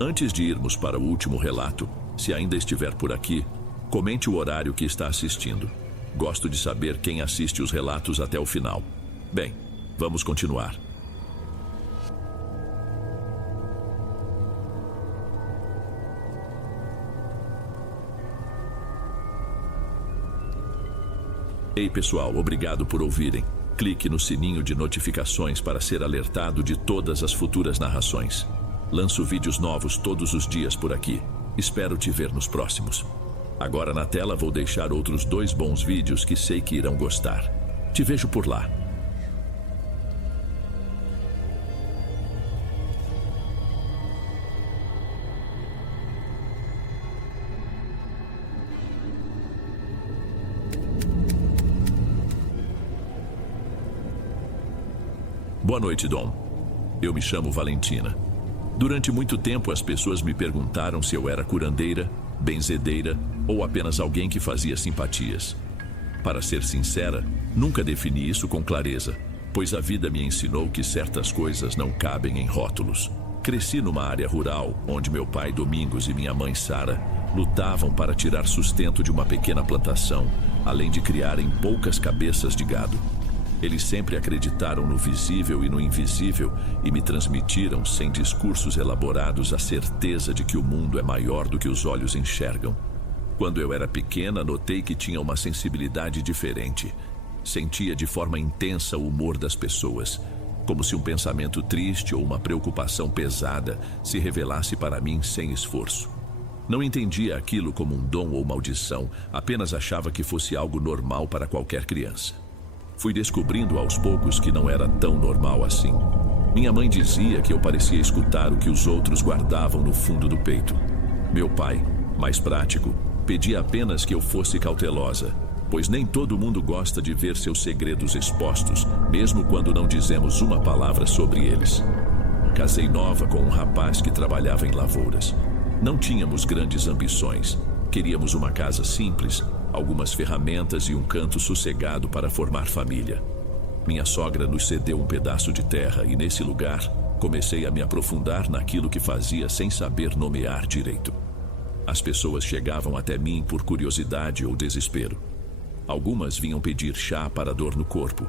Antes de irmos para o último relato, se ainda estiver por aqui, comente o horário que está assistindo. Gosto de saber quem assiste os relatos até o final. Bem, vamos continuar. Ei pessoal, obrigado por ouvirem. Clique no sininho de notificações para ser alertado de todas as futuras narrações. Lanço vídeos novos todos os dias por aqui. Espero te ver nos próximos. Agora na tela vou deixar outros 2 bons vídeos que sei que irão gostar. Te vejo por lá. Boa noite, Dom. Eu me chamo Valentina. Durante muito tempo as pessoas me perguntaram se eu era curandeira, benzedeira ou apenas alguém que fazia simpatias. Para ser sincera, nunca defini isso com clareza, pois a vida me ensinou que certas coisas não cabem em rótulos. Cresci numa área rural, onde meu pai Domingos e minha mãe Sara lutavam para tirar sustento de uma pequena plantação, além de criarem poucas cabeças de gado. Eles sempre acreditaram no visível e no invisível e me transmitiram, sem discursos elaborados, a certeza de que o mundo é maior do que os olhos enxergam. Quando eu era pequena, notei que tinha uma sensibilidade diferente. Sentia de forma intensa o humor das pessoas, como se um pensamento triste ou uma preocupação pesada se revelasse para mim sem esforço. Não entendia aquilo como um dom ou maldição, apenas achava que fosse algo normal para qualquer criança. Fui descobrindo aos poucos que não era tão normal assim. Minha mãe dizia que eu parecia escutar o que os outros guardavam no fundo do peito. Meu pai, mais prático, pedia apenas que eu fosse cautelosa, pois nem todo mundo gosta de ver seus segredos expostos, mesmo quando não dizemos uma palavra sobre eles. Casei nova com um rapaz que trabalhava em lavouras. Não tínhamos grandes ambições. Queríamos uma casa simples, algumas ferramentas e um canto sossegado para formar família. Minha sogra nos cedeu um pedaço de terra e, nesse lugar, comecei a me aprofundar naquilo que fazia sem saber nomear direito. As pessoas chegavam até mim por curiosidade ou desespero. Algumas vinham pedir chá para dor no corpo.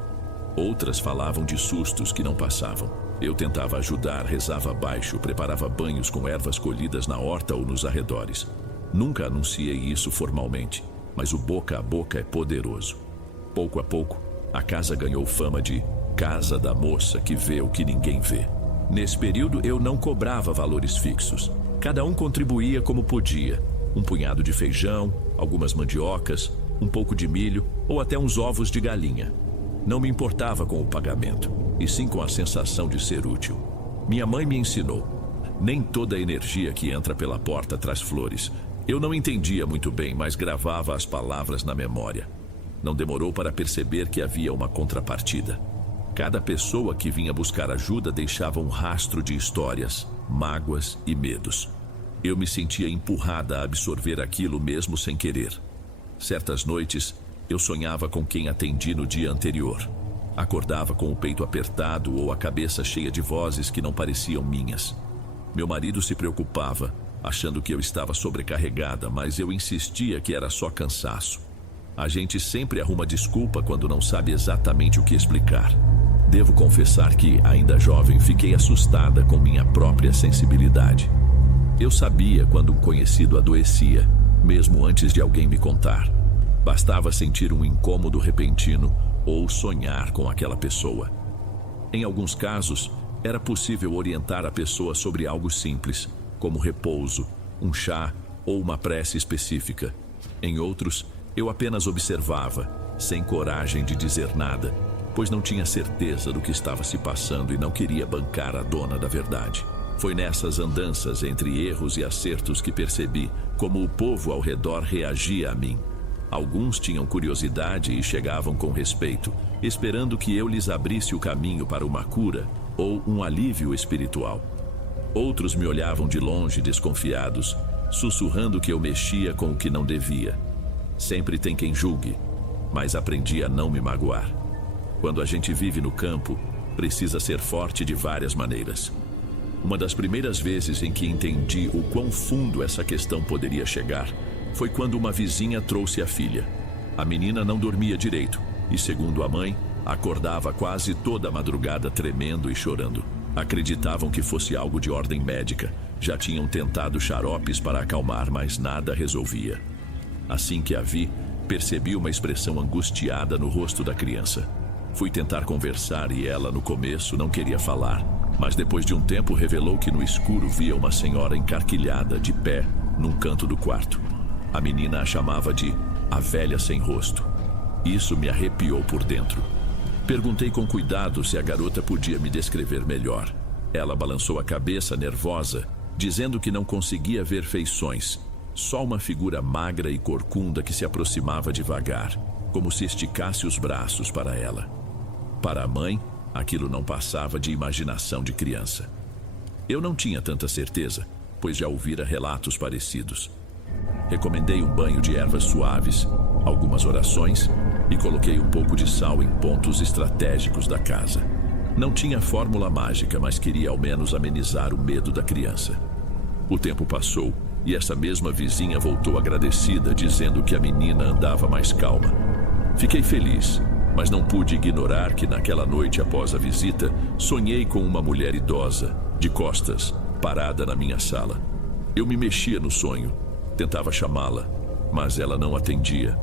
Outras falavam de sustos que não passavam. Eu tentava ajudar, rezava baixo, preparava banhos com ervas colhidas na horta ou nos arredores. Nunca anunciei isso formalmente, mas o boca a boca é poderoso. Pouco a pouco, a casa ganhou fama de casa da moça que vê o que ninguém vê. Nesse período, eu não cobrava valores fixos. Cada um contribuía como podia. Um punhado de feijão, algumas mandiocas, um pouco de milho ou até uns ovos de galinha. Não me importava com o pagamento, e sim com a sensação de ser útil. Minha mãe me ensinou: nem toda energia que entra pela porta traz flores. Eu não entendia muito bem, mas gravava as palavras na memória. Não demorou para perceber que havia uma contrapartida. Cada pessoa que vinha buscar ajuda deixava um rastro de histórias, mágoas e medos. Eu me sentia empurrada a absorver aquilo mesmo sem querer. Certas noites, eu sonhava com quem atendi no dia anterior. Acordava com o peito apertado ou a cabeça cheia de vozes que não pareciam minhas. Meu marido se preocupava, achando que eu estava sobrecarregada, mas eu insistia que era só cansaço. A gente sempre arruma desculpa quando não sabe exatamente o que explicar. Devo confessar que, ainda jovem, fiquei assustada com minha própria sensibilidade. Eu sabia quando um conhecido adoecia, mesmo antes de alguém me contar. Bastava sentir um incômodo repentino ou sonhar com aquela pessoa. Em alguns casos, era possível orientar a pessoa sobre algo simples, como repouso, um chá ou uma prece específica. Em outros, eu apenas observava, sem coragem de dizer nada, pois não tinha certeza do que estava se passando e não queria bancar a dona da verdade. Foi nessas andanças entre erros e acertos que percebi como o povo ao redor reagia a mim. Alguns tinham curiosidade e chegavam com respeito, esperando que eu lhes abrisse o caminho para uma cura ou um alívio espiritual. Outros me olhavam de longe desconfiados, sussurrando que eu mexia com o que não devia. Sempre tem quem julgue, mas aprendi a não me magoar. Quando a gente vive no campo, precisa ser forte de várias maneiras. Uma das primeiras vezes em que entendi o quão fundo essa questão poderia chegar foi quando uma vizinha trouxe a filha. A menina não dormia direito e, segundo a mãe, acordava quase toda a madrugada tremendo e chorando. Acreditavam que fosse algo de ordem médica. Já tinham tentado xaropes para acalmar, mas nada resolvia. Assim que a vi, percebi uma expressão angustiada no rosto da criança. Fui tentar conversar e ela, no começo, não queria falar. Mas depois de um tempo revelou que no escuro via uma senhora encarquilhada, de pé, num canto do quarto. A menina a chamava de a velha sem rosto. Isso me arrepiou por dentro. Perguntei com cuidado se a garota podia me descrever melhor. Ela balançou a cabeça nervosa, dizendo que não conseguia ver feições. Só uma figura magra e corcunda que se aproximava devagar, como se esticasse os braços para ela. Para a mãe, aquilo não passava de imaginação de criança. Eu não tinha tanta certeza, pois já ouvira relatos parecidos. Recomendei um banho de ervas suaves, algumas orações e coloquei um pouco de sal em pontos estratégicos da casa. Não tinha fórmula mágica, mas queria ao menos amenizar o medo da criança. O tempo passou e essa mesma vizinha voltou agradecida, dizendo que a menina andava mais calma. Fiquei feliz, mas não pude ignorar que naquela noite após a visita, sonhei com uma mulher idosa, de costas, parada na minha sala. Eu me mexia no sonho, tentava chamá-la, mas ela não atendia.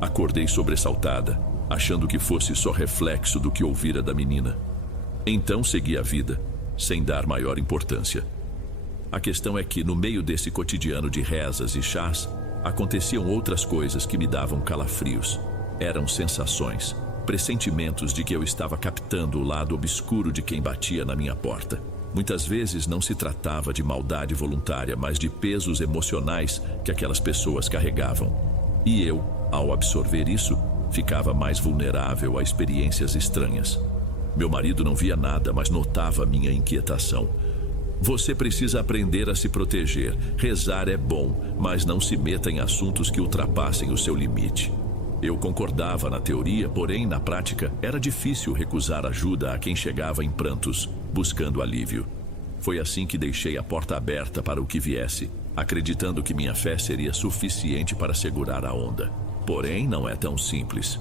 Acordei sobressaltada, achando que fosse só reflexo do que ouvira da menina. Então segui a vida, sem dar maior importância. A questão é que, no meio desse cotidiano de rezas e chás, aconteciam outras coisas que me davam calafrios. Eram sensações, pressentimentos de que eu estava captando o lado obscuro de quem batia na minha porta. Muitas vezes não se tratava de maldade voluntária, mas de pesos emocionais que aquelas pessoas carregavam. E eu, ao absorver isso, ficava mais vulnerável a experiências estranhas. Meu marido não via nada, mas notava minha inquietação. Você precisa aprender a se proteger. Rezar é bom, mas não se meta em assuntos que ultrapassem o seu limite. Eu concordava na teoria, porém, na prática, era difícil recusar ajuda a quem chegava em prantos, buscando alívio. Foi assim que deixei a porta aberta para o que viesse, acreditando que minha fé seria suficiente para segurar a onda. Porém, não é tão simples.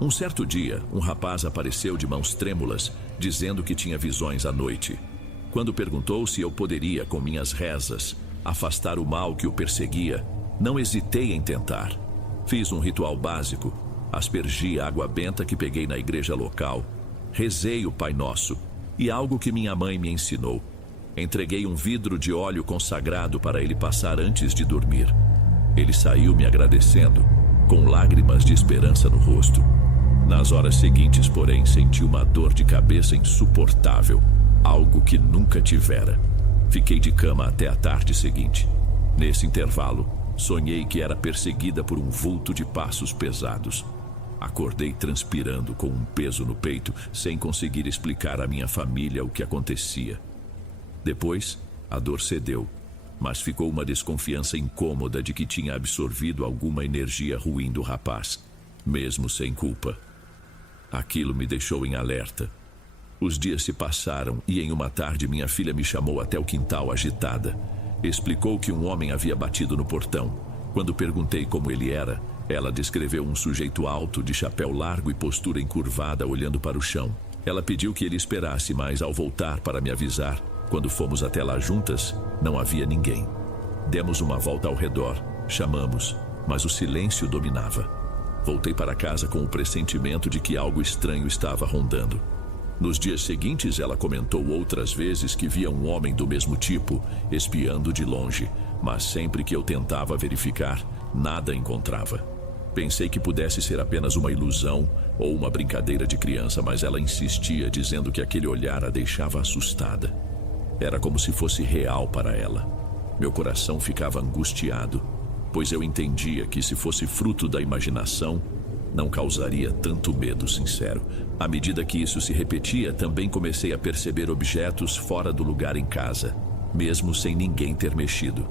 Um certo dia, um rapaz apareceu de mãos trêmulas, dizendo que tinha visões à noite. Quando perguntou se eu poderia, com minhas rezas, afastar o mal que o perseguia, não hesitei em tentar. Fiz um ritual básico, aspergi a água benta que peguei na igreja local, rezei o Pai Nosso e algo que minha mãe me ensinou. Entreguei um vidro de óleo consagrado para ele passar antes de dormir. Ele saiu me agradecendo, com lágrimas de esperança no rosto. Nas horas seguintes, porém, senti uma dor de cabeça insuportável, algo que nunca tivera. Fiquei de cama até a tarde seguinte. Nesse intervalo, sonhei que era perseguida por um vulto de passos pesados. Acordei transpirando com um peso no peito, sem conseguir explicar à minha família o que acontecia. Depois, a dor cedeu, mas ficou uma desconfiança incômoda de que tinha absorvido alguma energia ruim do rapaz, mesmo sem culpa. Aquilo me deixou em alerta. Os dias se passaram e em uma tarde minha filha me chamou até o quintal agitada. Explicou que um homem havia batido no portão. Quando perguntei como ele era, ela descreveu um sujeito alto, de chapéu largo e postura encurvada, olhando para o chão. Ela pediu que ele esperasse, mas ao voltar para me avisar, quando fomos até lá juntas, não havia ninguém. Demos uma volta ao redor, chamamos, mas o silêncio dominava. Voltei para casa com o pressentimento de que algo estranho estava rondando. Nos dias seguintes, ela comentou outras vezes que via um homem do mesmo tipo, espiando de longe, mas sempre que eu tentava verificar, nada encontrava. Pensei que pudesse ser apenas uma ilusão ou uma brincadeira de criança, mas ela insistia, dizendo que aquele olhar a deixava assustada. Era como se fosse real para ela. Meu coração ficava angustiado, pois eu entendia que, se fosse fruto da imaginação, não causaria tanto medo sincero. À medida que isso se repetia, também comecei a perceber objetos fora do lugar em casa, mesmo sem ninguém ter mexido.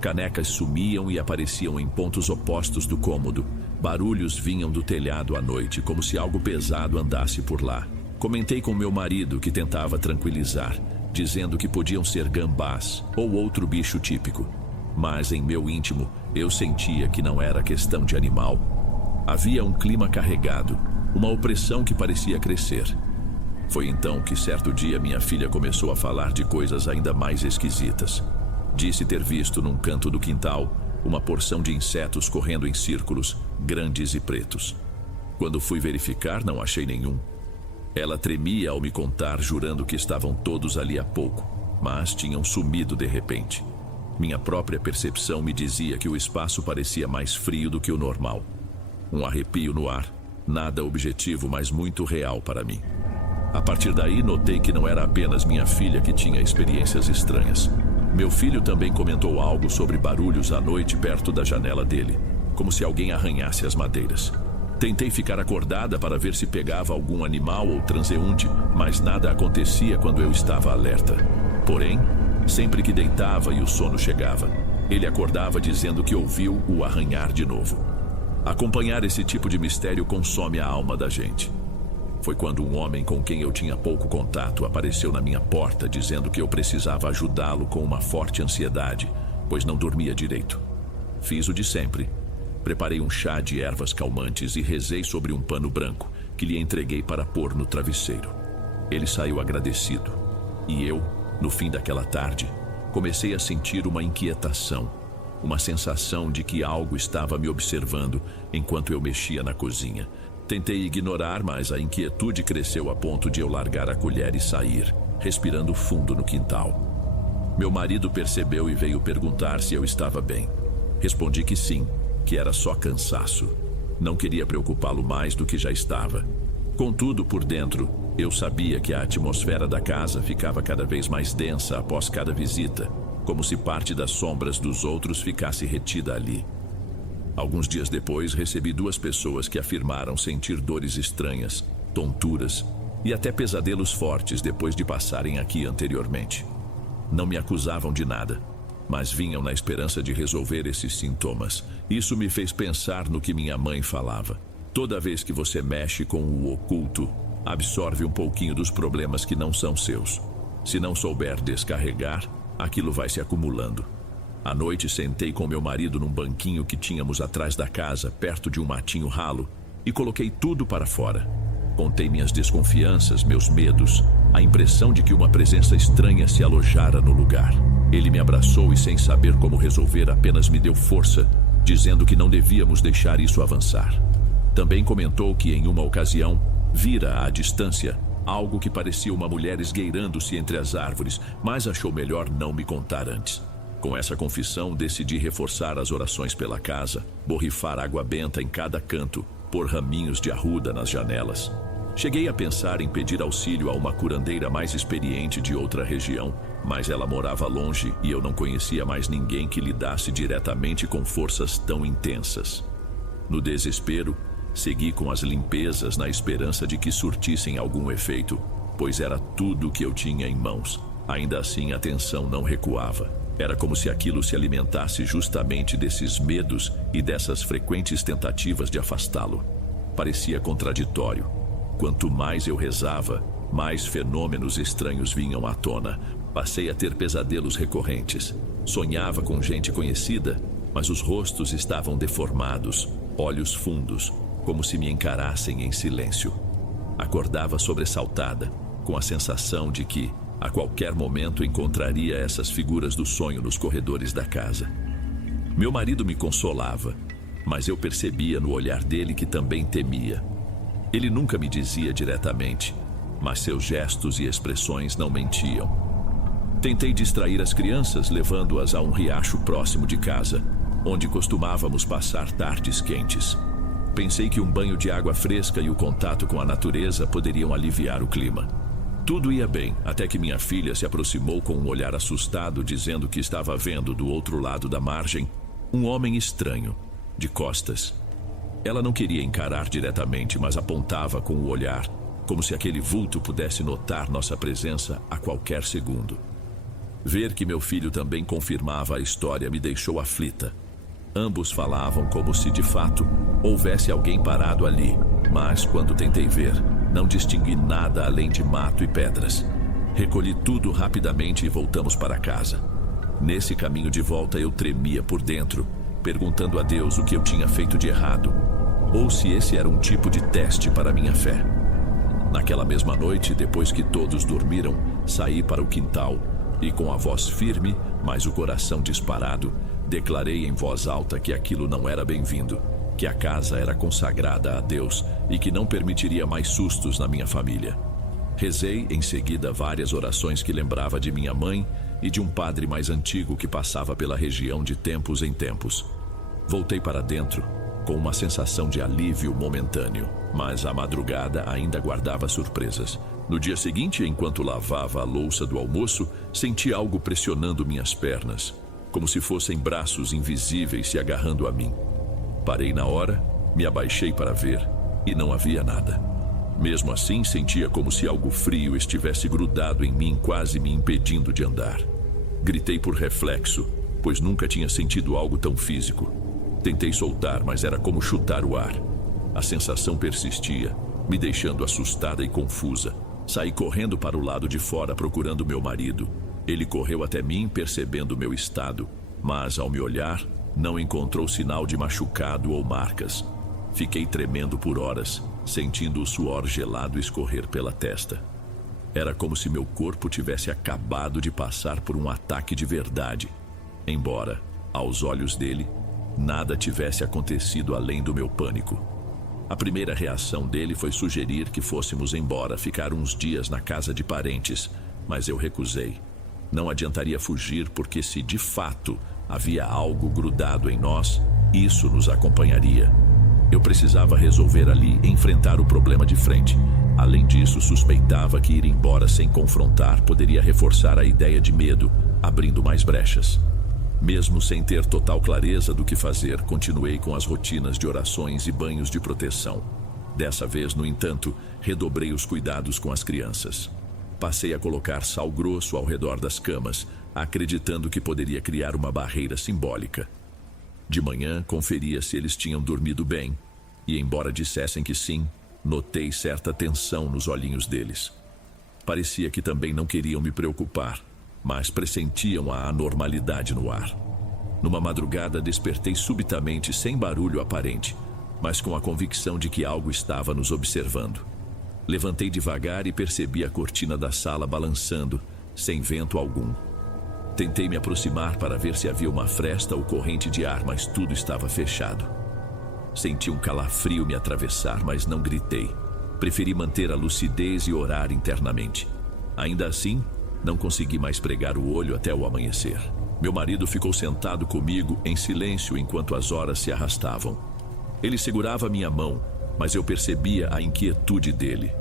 Canecas sumiam e apareciam em pontos opostos do cômodo. Barulhos vinham do telhado à noite, como se algo pesado andasse por lá. Comentei com meu marido, que tentava tranquilizar, dizendo que podiam ser gambás ou outro bicho típico. Mas em meu íntimo, eu sentia que não era questão de animal. Havia um clima carregado, uma opressão que parecia crescer. Foi então que certo dia minha filha começou a falar de coisas ainda mais esquisitas. Disse ter visto num canto do quintal uma porção de insetos correndo em círculos, grandes e pretos. Quando fui verificar, não achei nenhum. Ela tremia ao me contar, jurando que estavam todos ali há pouco, mas tinham sumido de repente. Minha própria percepção me dizia que o espaço parecia mais frio do que o normal. Um arrepio no ar, nada objetivo, mas muito real para mim. A partir daí, notei que não era apenas minha filha que tinha experiências estranhas. Meu filho também comentou algo sobre barulhos à noite perto da janela dele, como se alguém arranhasse as madeiras. Tentei ficar acordada para ver se pegava algum animal ou transeunte, mas nada acontecia quando eu estava alerta. Porém, sempre que deitava e o sono chegava, ele acordava dizendo que ouviu o arranhar de novo. Acompanhar esse tipo de mistério consome a alma da gente. Foi quando um homem com quem eu tinha pouco contato apareceu na minha porta dizendo que eu precisava ajudá-lo com uma forte ansiedade, pois não dormia direito. Fiz o de sempre. Preparei um chá de ervas calmantes e rezei sobre um pano branco que lhe entreguei para pôr no travesseiro. Ele saiu agradecido. E eu, no fim daquela tarde, comecei a sentir uma inquietação, uma sensação de que algo estava me observando enquanto eu mexia na cozinha. Tentei ignorar, mas a inquietude cresceu a ponto de eu largar a colher e sair, respirando fundo no quintal. Meu marido percebeu e veio perguntar se eu estava bem. Respondi que sim, que era só cansaço. Não queria preocupá-lo mais do que já estava. Contudo, por dentro, eu sabia que a atmosfera da casa ficava cada vez mais densa após cada visita, como se parte das sombras dos outros ficasse retida ali. Alguns dias depois, recebi 2 pessoas que afirmaram sentir dores estranhas, tonturas e até pesadelos fortes depois de passarem aqui anteriormente. Não me acusavam de nada, mas vinham na esperança de resolver esses sintomas. Isso me fez pensar no que minha mãe falava. Toda vez que você mexe com o oculto, absorve um pouquinho dos problemas que não são seus. Se não souber descarregar, aquilo vai se acumulando. À noite, sentei com meu marido num banquinho que tínhamos atrás da casa, perto de um matinho ralo, e coloquei tudo para fora. Contei minhas desconfianças, meus medos, a impressão de que uma presença estranha se alojara no lugar. Ele me abraçou e, sem saber como resolver, apenas me deu força, dizendo que não devíamos deixar isso avançar. Também comentou que, em uma ocasião, vira à distância algo que parecia uma mulher esgueirando-se entre as árvores, mas achou melhor não me contar antes. Com essa confissão, decidi reforçar as orações pela casa, borrifar água benta em cada canto, pôr raminhos de arruda nas janelas. Cheguei a pensar em pedir auxílio a uma curandeira mais experiente de outra região, mas ela morava longe e eu não conhecia mais ninguém que lidasse diretamente com forças tão intensas. No desespero, segui com as limpezas na esperança de que surtissem algum efeito, pois era tudo o que eu tinha em mãos. Ainda assim, a tensão não recuava. Era como se aquilo se alimentasse justamente desses medos e dessas frequentes tentativas de afastá-lo. Parecia contraditório. Quanto mais eu rezava, mais fenômenos estranhos vinham à tona. Passei a ter pesadelos recorrentes. Sonhava com gente conhecida, mas os rostos estavam deformados, olhos fundos, como se me encarassem em silêncio. Acordava sobressaltada, com a sensação de que, a qualquer momento, encontraria essas figuras do sonho nos corredores da casa. Meu marido me consolava, mas eu percebia no olhar dele que também temia. Ele nunca me dizia diretamente, mas seus gestos e expressões não mentiam. Tentei distrair as crianças, levando-as a um riacho próximo de casa, onde costumávamos passar tardes quentes. Pensei que um banho de água fresca e o contato com a natureza poderiam aliviar o clima. Tudo ia bem, até que minha filha se aproximou com um olhar assustado, dizendo que estava vendo do outro lado da margem um homem estranho, de costas. Ela não queria encarar diretamente, mas apontava com o olhar, como se aquele vulto pudesse notar nossa presença a qualquer segundo. Ver que meu filho também confirmava a história me deixou aflita. Ambos falavam como se, de fato, houvesse alguém parado ali, mas quando tentei ver, Não distingui nada além de mato e pedras. Recolhi tudo rapidamente e voltamos para casa. Nesse caminho de volta eu tremia por dentro, perguntando a Deus o que eu tinha feito de errado, ou se esse era um tipo de teste para minha fé. Naquela mesma noite, depois que todos dormiram, saí para o quintal e, com a voz firme, mas o coração disparado, declarei em voz alta que aquilo não era bem-vindo, que a casa era consagrada a Deus e que não permitiria mais sustos na minha família. Rezei em seguida várias orações que lembrava de minha mãe e de um padre mais antigo que passava pela região de tempos em tempos. Voltei para dentro com uma sensação de alívio momentâneo, mas a madrugada ainda guardava surpresas. No dia seguinte, enquanto lavava a louça do almoço, senti algo pressionando minhas pernas, como se fossem braços invisíveis se agarrando a mim. Parei na hora, me abaixei para ver e não havia nada. Mesmo assim, sentia como se algo frio estivesse grudado em mim, quase me impedindo de andar. Gritei por reflexo, pois nunca tinha sentido algo tão físico. Tentei soltar, mas era como chutar o ar. A sensação persistia, me deixando assustada e confusa. Saí correndo para o lado de fora procurando meu marido. Ele correu até mim percebendo meu estado, mas ao me olhar, não encontrou sinal de machucado ou marcas. Fiquei tremendo por horas, sentindo o suor gelado escorrer pela testa. Era como se meu corpo tivesse acabado de passar por um ataque de verdade, embora, aos olhos dele, nada tivesse acontecido além do meu pânico. A primeira reação dele foi sugerir que fôssemos embora, ficar uns dias na casa de parentes, mas eu recusei. Não adiantaria fugir, porque se de fato havia algo grudado em nós, isso nos acompanharia. Eu precisava resolver ali, enfrentar o problema de frente. Além disso, suspeitava que ir embora sem confrontar poderia reforçar a ideia de medo, abrindo mais brechas. Mesmo sem ter total clareza do que fazer, continuei com as rotinas de orações e banhos de proteção. Dessa vez, no entanto, redobrei os cuidados com as crianças. Passei a colocar sal grosso ao redor das camas, acreditando que poderia criar uma barreira simbólica. De manhã, conferia se eles tinham dormido bem, e embora dissessem que sim, notei certa tensão nos olhinhos deles. Parecia que também não queriam me preocupar, mas pressentiam a anormalidade no ar. Numa madrugada, despertei subitamente sem barulho aparente, mas com a convicção de que algo estava nos observando. Levantei devagar e percebi a cortina da sala balançando, sem vento algum. Tentei me aproximar para ver se havia uma fresta ou corrente de ar, mas tudo estava fechado. Senti um calafrio me atravessar, mas não gritei. Preferi manter a lucidez e orar internamente. Ainda assim, não consegui mais pregar o olho até o amanhecer. Meu marido ficou sentado comigo em silêncio enquanto as horas se arrastavam. Ele segurava minha mão, mas eu percebia a inquietude dele.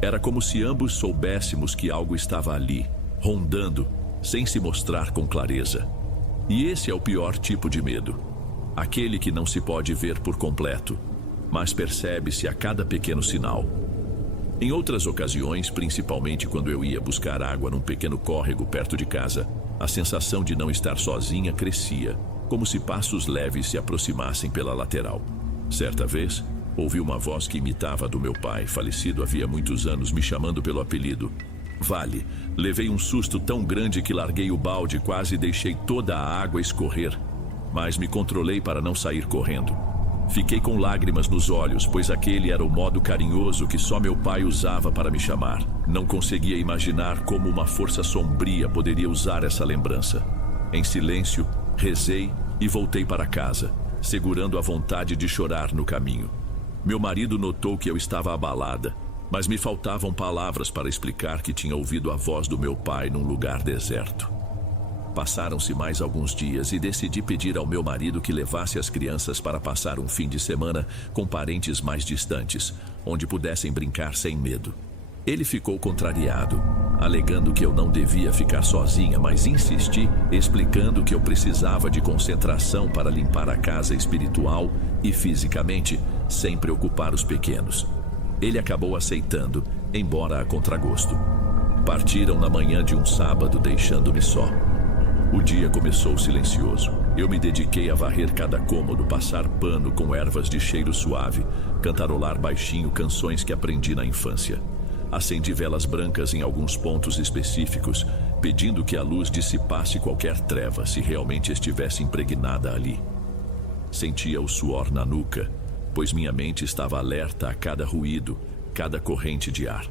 Era como se ambos soubéssemos que algo estava ali, rondando, sem se mostrar com clareza. E esse é o pior tipo de medo. Aquele que não se pode ver por completo, mas percebe-se a cada pequeno sinal. Em outras ocasiões, principalmente quando eu ia buscar água num pequeno córrego perto de casa, a sensação de não estar sozinha crescia, como se passos leves se aproximassem pela lateral. Certa vez, ouvi uma voz que imitava a do meu pai, falecido havia muitos anos, me chamando pelo apelido Vale. Levei um susto tão grande que larguei o balde e quase deixei toda a água escorrer, mas me controlei para não sair correndo. Fiquei com lágrimas nos olhos, pois aquele era o modo carinhoso que só meu pai usava para me chamar. Não conseguia imaginar como uma força sombria poderia usar essa lembrança. Em silêncio, rezei e voltei para casa, segurando a vontade de chorar no caminho. Meu marido notou que eu estava abalada, mas me faltavam palavras para explicar que tinha ouvido a voz do meu pai num lugar deserto. Passaram-se mais alguns dias e decidi pedir ao meu marido que levasse as crianças para passar um fim de semana com parentes mais distantes, onde pudessem brincar sem medo. Ele ficou contrariado, alegando que eu não devia ficar sozinha, mas insisti, explicando que eu precisava de concentração para limpar a casa espiritual e fisicamente, sem preocupar os pequenos. Ele acabou aceitando, embora a contragosto. Partiram na manhã de um sábado, deixando-me só. O dia começou silencioso. Eu me dediquei a varrer cada cômodo, passar pano com ervas de cheiro suave, cantarolar baixinho canções que aprendi na infância. Acendi velas brancas em alguns pontos específicos, pedindo que a luz dissipasse qualquer treva se realmente estivesse impregnada ali. Sentia o suor na nuca, pois minha mente estava alerta a cada ruído, cada corrente de ar.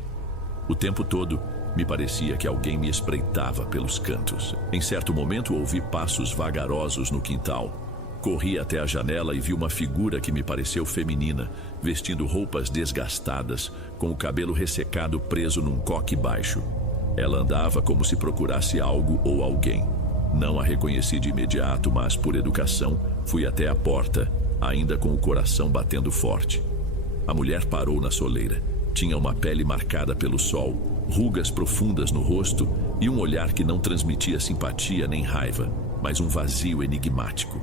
O tempo todo, me parecia que alguém me espreitava pelos cantos. Em certo momento, ouvi passos vagarosos no quintal. Corri até a janela e vi uma figura que me pareceu feminina, vestindo roupas desgastadas, com o cabelo ressecado preso num coque baixo. Ela andava como se procurasse algo ou alguém. Não a reconheci de imediato, mas, por educação, fui até a porta, ainda com o coração batendo forte. A mulher parou na soleira. Tinha uma pele marcada pelo sol, rugas profundas no rosto e um olhar que não transmitia simpatia nem raiva, mas um vazio enigmático.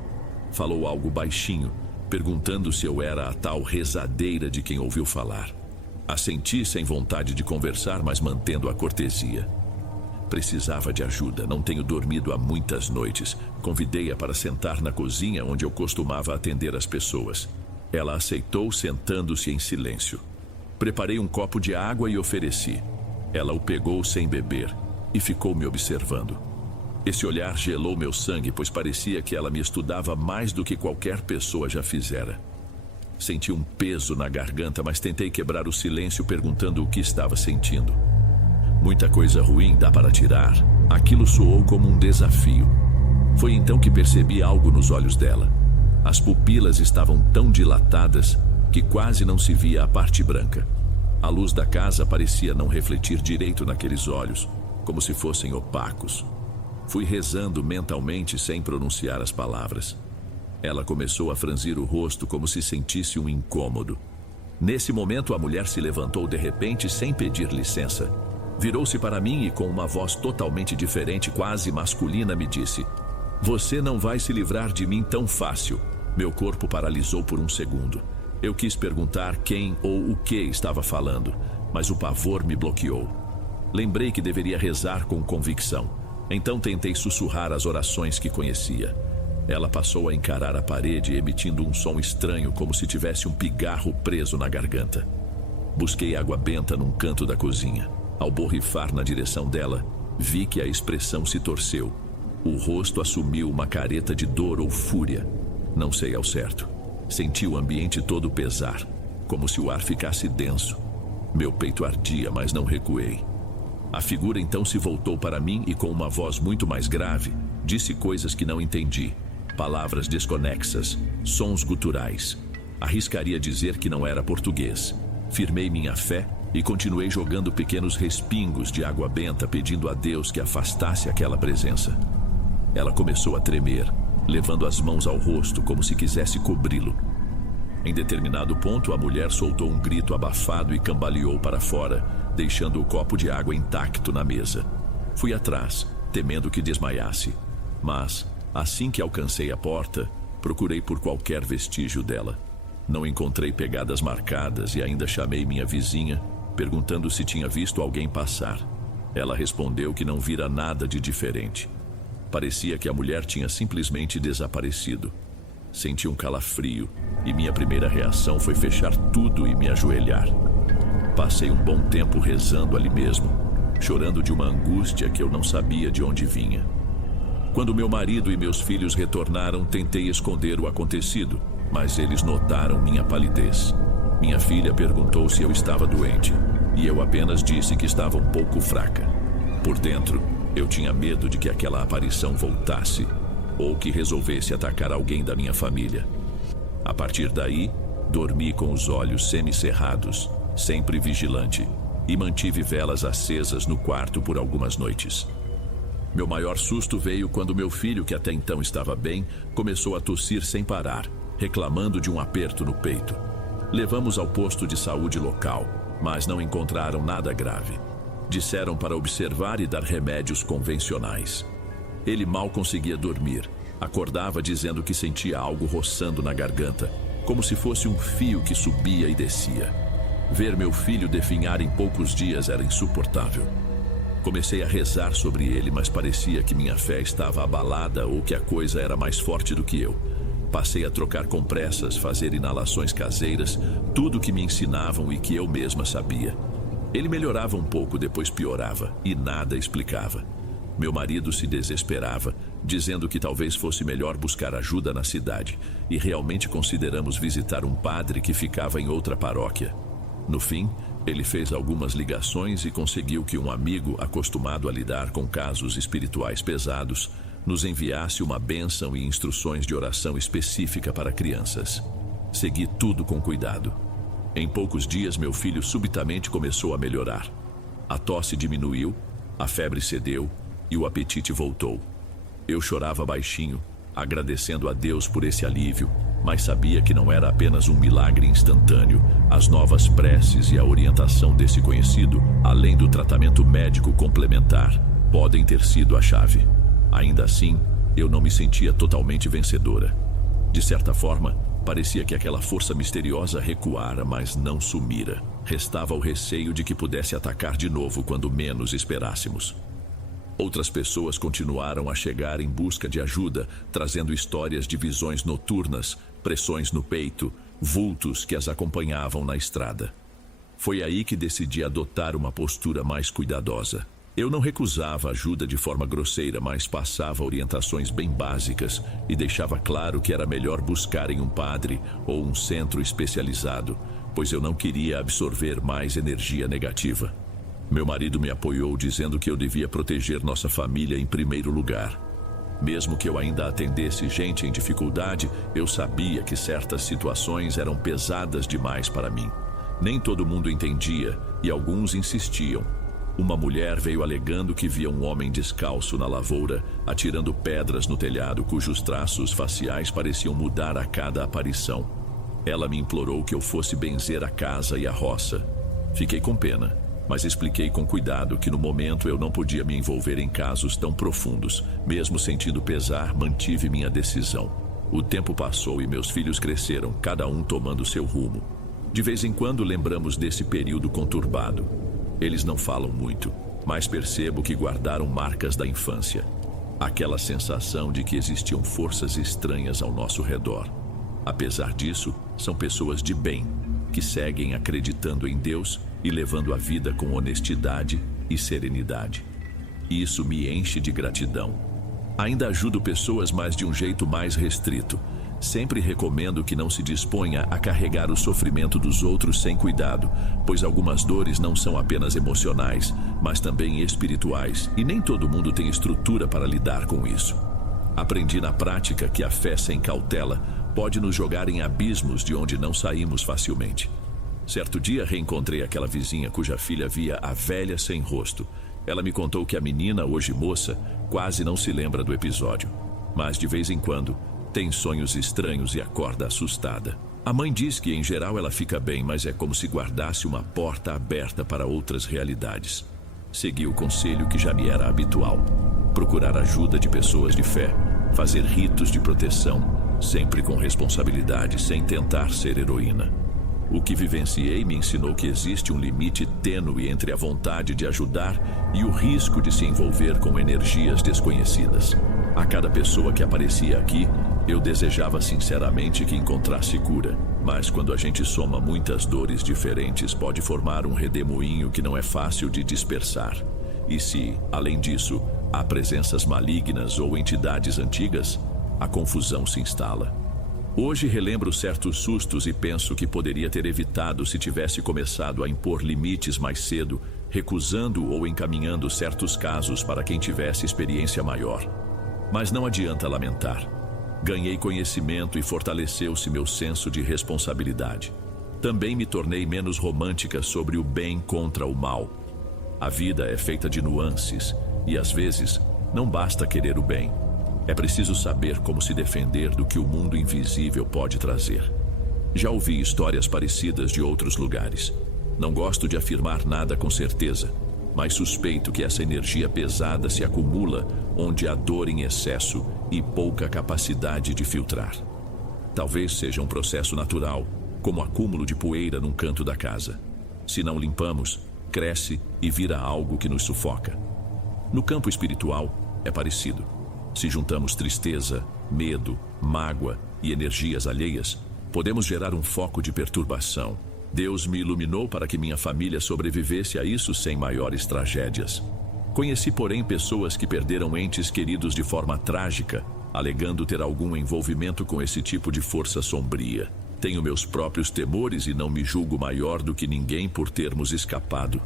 Falou algo baixinho, perguntando se eu era a tal rezadeira de quem ouviu falar. Assenti sem vontade de conversar, mas mantendo a cortesia. Precisava de ajuda, não tenho dormido há muitas noites. Convidei-a para sentar na cozinha onde eu costumava atender as pessoas. Ela aceitou, sentando-se em silêncio. Preparei um copo de água e ofereci. Ela o pegou sem beber e ficou me observando. Esse olhar gelou meu sangue, pois parecia que ela me estudava mais do que qualquer pessoa já fizera. Senti um peso na garganta, mas tentei quebrar o silêncio perguntando o que estava sentindo. Muita coisa ruim dá para tirar. Aquilo soou como um desafio. Foi então que percebi algo nos olhos dela. As pupilas estavam tão dilatadas que quase não se via a parte branca. A luz da casa parecia não refletir direito naqueles olhos, como se fossem opacos. Fui rezando mentalmente sem pronunciar as palavras. Ela começou a franzir o rosto como se sentisse um incômodo. Nesse momento, a mulher se levantou de repente sem pedir licença. Virou-se para mim e com uma voz totalmente diferente, quase masculina, me disse: "Você não vai se livrar de mim tão fácil." Meu corpo paralisou por um segundo. Eu quis perguntar quem ou o que estava falando, mas o pavor me bloqueou. Lembrei que deveria rezar com convicção. Então tentei sussurrar as orações que conhecia. Ela passou a encarar a parede, emitindo um som estranho, como se tivesse um pigarro preso na garganta. Busquei água benta num canto da cozinha. Ao borrifar na direção dela, vi que a expressão se torceu. O rosto assumiu uma careta de dor ou fúria. Não sei ao certo. Senti o ambiente todo pesar, como se o ar ficasse denso. Meu peito ardia, mas não recuei. A figura então se voltou para mim e, com uma voz muito mais grave, disse coisas que não entendi. Palavras desconexas, sons guturais. Arriscaria dizer que não era português. Firmei minha fé e continuei jogando pequenos respingos de água benta, pedindo a Deus que afastasse aquela presença. Ela começou a tremer, levando as mãos ao rosto como se quisesse cobri-lo. Em determinado ponto, a mulher soltou um grito abafado e cambaleou para fora, deixando o copo de água intacto na mesa. Fui atrás, temendo que desmaiasse. Mas, assim que alcancei a porta, procurei por qualquer vestígio dela. Não encontrei pegadas marcadas e ainda chamei minha vizinha, perguntando se tinha visto alguém passar. Ela respondeu que não vira nada de diferente. Parecia que a mulher tinha simplesmente desaparecido. Senti um calafrio e minha primeira reação foi fechar tudo e me ajoelhar. Passei um bom tempo rezando ali mesmo, chorando de uma angústia que eu não sabia de onde vinha. Quando meu marido e meus filhos retornaram, tentei esconder o acontecido, mas eles notaram minha palidez. Minha filha perguntou se eu estava doente, e eu apenas disse que estava um pouco fraca. Por dentro, eu tinha medo de que aquela aparição voltasse, ou que resolvesse atacar alguém da minha família. A partir daí, dormi com os olhos semicerrados, sempre vigilante, e mantive velas acesas no quarto por algumas noites. Meu maior susto veio quando meu filho, que até então estava bem, começou a tossir sem parar, reclamando de um aperto no peito. Levamos ao posto de saúde local, mas não encontraram nada grave. Disseram para observar e dar remédios convencionais. Ele mal conseguia dormir. Acordava dizendo que sentia algo roçando na garganta, como se fosse um fio que subia e descia. Ver meu filho definhar em poucos dias era insuportável. Comecei a rezar sobre ele, mas parecia que minha fé estava abalada ou que a coisa era mais forte do que eu. Passei a trocar compressas, fazer inalações caseiras, tudo que me ensinavam e que eu mesma sabia. Ele melhorava um pouco, depois piorava, e nada explicava. Meu marido se desesperava, dizendo que talvez fosse melhor buscar ajuda na cidade, e realmente consideramos visitar um padre que ficava em outra paróquia. No fim, ele fez algumas ligações e conseguiu que um amigo, acostumado a lidar com casos espirituais pesados, nos enviasse uma bênção e instruções de oração específica para crianças. Segui tudo com cuidado. Em poucos dias, meu filho subitamente começou a melhorar. A tosse diminuiu, a febre cedeu e o apetite voltou. Eu chorava baixinho, agradecendo a Deus por esse alívio, mas sabia que não era apenas um milagre instantâneo. As novas preces e a orientação desse conhecido, além do tratamento médico complementar, podem ter sido a chave. Ainda assim, eu não me sentia totalmente vencedora. De certa forma, parecia que aquela força misteriosa recuara, mas não sumira. Restava o receio de que pudesse atacar de novo quando menos esperássemos. Outras pessoas continuaram a chegar em busca de ajuda, trazendo histórias de visões noturnas, pressões no peito, vultos que as acompanhavam na estrada. Foi aí que decidi adotar uma postura mais cuidadosa. Eu não recusava ajuda de forma grosseira, mas passava orientações bem básicas e deixava claro que era melhor buscar em um padre ou um centro especializado, pois eu não queria absorver mais energia negativa. Meu marido me apoiou, dizendo que eu devia proteger nossa família em primeiro lugar. Mesmo que eu ainda atendesse gente em dificuldade, eu sabia que certas situações eram pesadas demais para mim. Nem todo mundo entendia e alguns insistiam. Uma mulher veio alegando que via um homem descalço na lavoura, atirando pedras no telhado, cujos traços faciais pareciam mudar a cada aparição. Ela me implorou que eu fosse benzer a casa e a roça. Fiquei com pena, mas expliquei com cuidado que no momento eu não podia me envolver em casos tão profundos. Mesmo sentindo pesar, mantive minha decisão. O tempo passou e meus filhos cresceram, cada um tomando seu rumo. De vez em quando lembramos desse período conturbado. Eles não falam muito, mas percebo que guardaram marcas da infância. Aquela sensação de que existiam forças estranhas ao nosso redor. Apesar disso, são pessoas de bem, que seguem acreditando em Deus e levando a vida com honestidade e serenidade. Isso me enche de gratidão. Ainda ajudo pessoas, mas de um jeito mais restrito. Sempre recomendo que não se disponha a carregar o sofrimento dos outros sem cuidado, pois algumas dores não são apenas emocionais, mas também espirituais, e nem todo mundo tem estrutura para lidar com isso. Aprendi na prática que a fé sem cautela pode nos jogar em abismos de onde não saímos facilmente. Certo dia reencontrei aquela vizinha cuja filha via a velha sem rosto. Ela me contou que a menina, hoje moça, quase não se lembra do episódio, mas de vez em quando tem sonhos estranhos e acorda assustada. A mãe diz que em geral ela fica bem, mas é como se guardasse uma porta aberta para outras realidades. Segui o conselho que já me era habitual: procurar ajuda de pessoas de fé, fazer ritos de proteção, sempre com responsabilidade, sem tentar ser heroína. O que vivenciei me ensinou que existe um limite tênue entre a vontade de ajudar e o risco de se envolver com energias desconhecidas. A cada pessoa que aparecia aqui, eu desejava sinceramente que encontrasse cura, mas quando a gente soma muitas dores diferentes, pode formar um redemoinho que não é fácil de dispersar. E se, além disso, há presenças malignas ou entidades antigas, a confusão se instala. Hoje relembro certos sustos e penso que poderia ter evitado se tivesse começado a impor limites mais cedo, recusando ou encaminhando certos casos para quem tivesse experiência maior. Mas não adianta lamentar. Ganhei conhecimento e fortaleceu-se meu senso de responsabilidade. Também me tornei menos romântica sobre o bem contra o mal. A vida é feita de nuances e, às vezes, não basta querer o bem. É preciso saber como se defender do que o mundo invisível pode trazer. Já ouvi histórias parecidas de outros lugares. Não gosto de afirmar nada com certeza, mas suspeito que essa energia pesada se acumula onde há dor em excesso e pouca capacidade de filtrar. Talvez seja um processo natural, como acúmulo de poeira num canto da casa. Se não limpamos, cresce e vira algo que nos sufoca. No campo espiritual, é parecido. Se juntamos tristeza, medo, mágoa e energias alheias, podemos gerar um foco de perturbação. Deus me iluminou para que minha família sobrevivesse a isso sem maiores tragédias. Conheci, porém, pessoas que perderam entes queridos de forma trágica, alegando ter algum envolvimento com esse tipo de força sombria. Tenho meus próprios temores e não me julgo maior do que ninguém por termos escapado.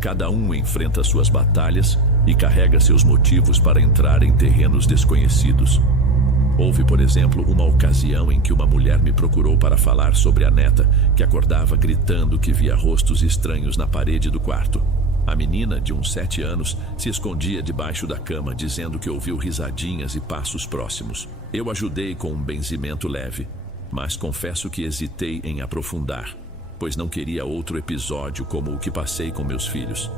Cada um enfrenta suas batalhas e carrega seus motivos para entrar em terrenos desconhecidos. Houve, por exemplo, uma ocasião em que uma mulher me procurou para falar sobre a neta, que acordava gritando que via rostos estranhos na parede do quarto. A menina, de uns 7 anos, se escondia debaixo da cama, dizendo que ouviu risadinhas e passos próximos. Eu ajudei com um benzimento leve, mas confesso que hesitei em aprofundar, pois não queria outro episódio como o que passei com meus filhos.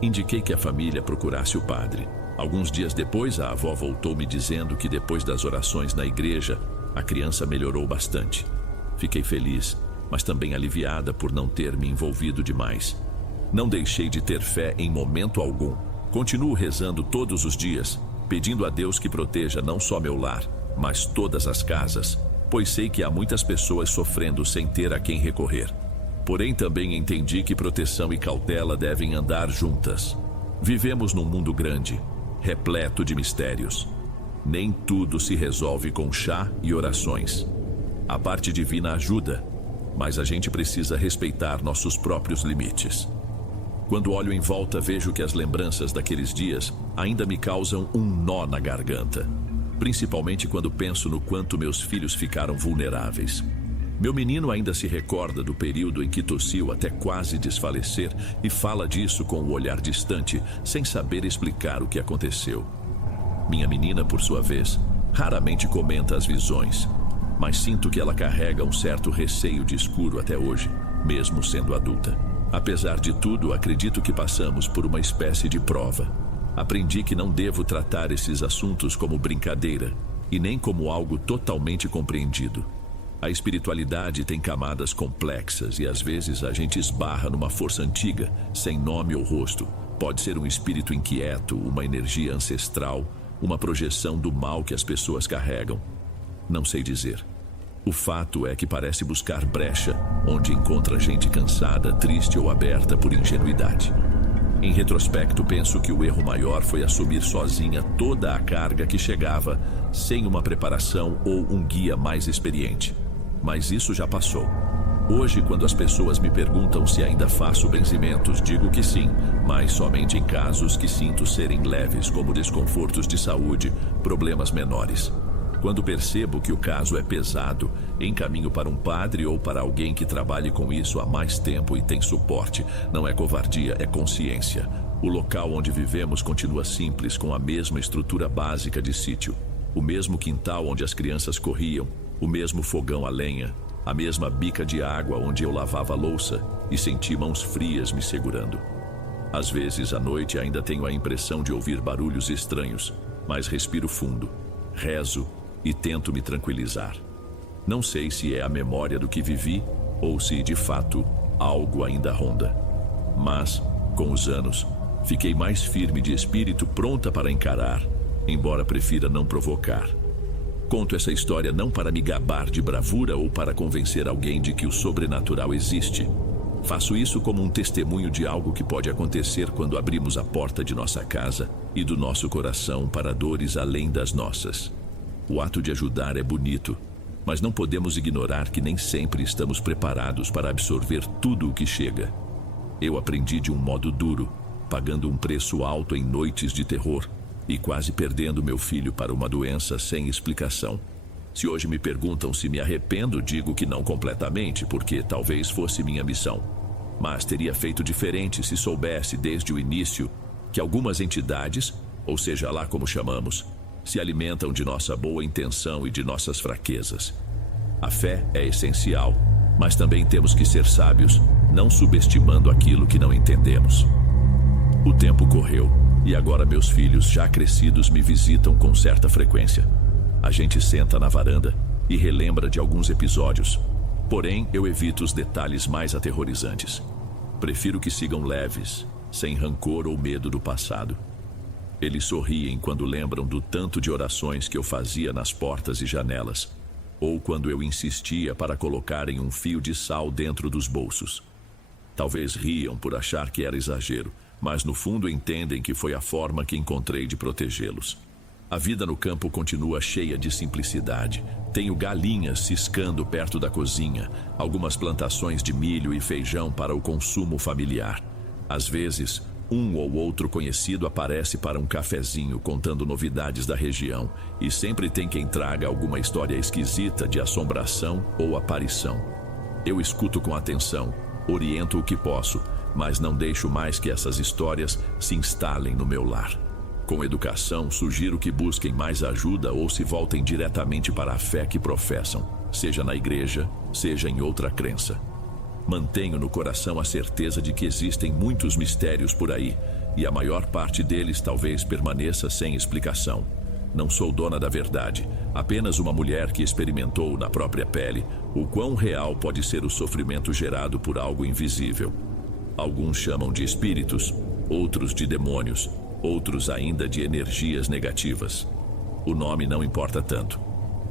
Indiquei que a família procurasse o padre. Alguns dias depois, a avó voltou me dizendo que depois das orações na igreja, a criança melhorou bastante. Fiquei feliz, mas também aliviada por não ter me envolvido demais. Não deixei de ter fé em momento algum. Continuo rezando todos os dias, pedindo a Deus que proteja não só meu lar, mas todas as casas, pois sei que há muitas pessoas sofrendo sem ter a quem recorrer. Porém, também entendi que proteção e cautela devem andar juntas. Vivemos num mundo grande, repleto de mistérios. Nem tudo se resolve com chá e orações. A parte divina ajuda, mas a gente precisa respeitar nossos próprios limites. Quando olho em volta, vejo que as lembranças daqueles dias ainda me causam um nó na garganta, principalmente quando penso no quanto meus filhos ficaram vulneráveis. Meu menino ainda se recorda do período em que tossiu até quase desfalecer e fala disso com um olhar distante, sem saber explicar o que aconteceu. Minha menina, por sua vez, raramente comenta as visões, mas sinto que ela carrega um certo receio de escuro até hoje, mesmo sendo adulta. Apesar de tudo, acredito que passamos por uma espécie de prova. Aprendi que não devo tratar esses assuntos como brincadeira e nem como algo totalmente compreendido. A espiritualidade tem camadas complexas e às vezes a gente esbarra numa força antiga, sem nome ou rosto. Pode ser um espírito inquieto, uma energia ancestral, uma projeção do mal que as pessoas carregam. Não sei dizer. O fato é que parece buscar brecha, onde encontra gente cansada, triste ou aberta por ingenuidade. Em retrospecto, penso que o erro maior foi assumir sozinha toda a carga que chegava, sem uma preparação ou um guia mais experiente. Mas isso já passou. Hoje, quando as pessoas me perguntam se ainda faço benzimentos, digo que sim, mas somente em casos que sinto serem leves, como desconfortos de saúde, problemas menores. Quando percebo que o caso é pesado, encaminho para um padre ou para alguém que trabalhe com isso há mais tempo e tem suporte. Não é covardia, é consciência. O local onde vivemos continua simples, com a mesma estrutura básica de sítio. O mesmo quintal onde as crianças corriam, o mesmo fogão a lenha, a mesma bica de água onde eu lavava a louça e senti mãos frias me segurando. Às vezes, à noite, ainda tenho a impressão de ouvir barulhos estranhos, mas respiro fundo, rezo e tento me tranquilizar. Não sei se é a memória do que vivi ou se, de fato, algo ainda ronda. Mas, com os anos, fiquei mais firme de espírito, pronta para encarar, embora prefira não provocar. Conto essa história não para me gabar de bravura ou para convencer alguém de que o sobrenatural existe. Faço isso como um testemunho de algo que pode acontecer quando abrimos a porta de nossa casa e do nosso coração para dores além das nossas. O ato de ajudar é bonito, mas não podemos ignorar que nem sempre estamos preparados para absorver tudo o que chega. Eu aprendi de um modo duro, pagando um preço alto em noites de terror e quase perdendo meu filho para uma doença sem explicação. Se hoje me perguntam se me arrependo, digo que não completamente, porque talvez fosse minha missão. Mas teria feito diferente se soubesse desde o início que algumas entidades, ou seja lá como chamamos, se alimentam de nossa boa intenção e de nossas fraquezas. A fé é essencial, mas também temos que ser sábios, não subestimando aquilo que não entendemos. O tempo correu e agora meus filhos, já crescidos, me visitam com certa frequência. A gente senta na varanda e relembra de alguns episódios. Porém, eu evito os detalhes mais aterrorizantes. Prefiro que sigam leves, sem rancor ou medo do passado. Eles sorriem quando lembram do tanto de orações que eu fazia nas portas e janelas, ou quando eu insistia para colocarem um fio de sal dentro dos bolsos. Talvez riam por achar que era exagero, mas no fundo entendem que foi a forma que encontrei de protegê-los. A vida no campo continua cheia de simplicidade. Tenho galinhas ciscando perto da cozinha, algumas plantações de milho e feijão para o consumo familiar. Às vezes, um ou outro conhecido aparece para um cafezinho contando novidades da região, e sempre tem quem traga alguma história esquisita de assombração ou aparição. Eu escuto com atenção, oriento o que posso, mas não deixo mais que essas histórias se instalem no meu lar. Com educação, sugiro que busquem mais ajuda ou se voltem diretamente para a fé que professam, seja na igreja, seja em outra crença. Mantenho no coração a certeza de que existem muitos mistérios por aí, e a maior parte deles talvez permaneça sem explicação. Não sou dona da verdade, apenas uma mulher que experimentou na própria pele o quão real pode ser o sofrimento gerado por algo invisível. Alguns chamam de espíritos, outros de demônios, outros ainda de energias negativas. O nome não importa tanto.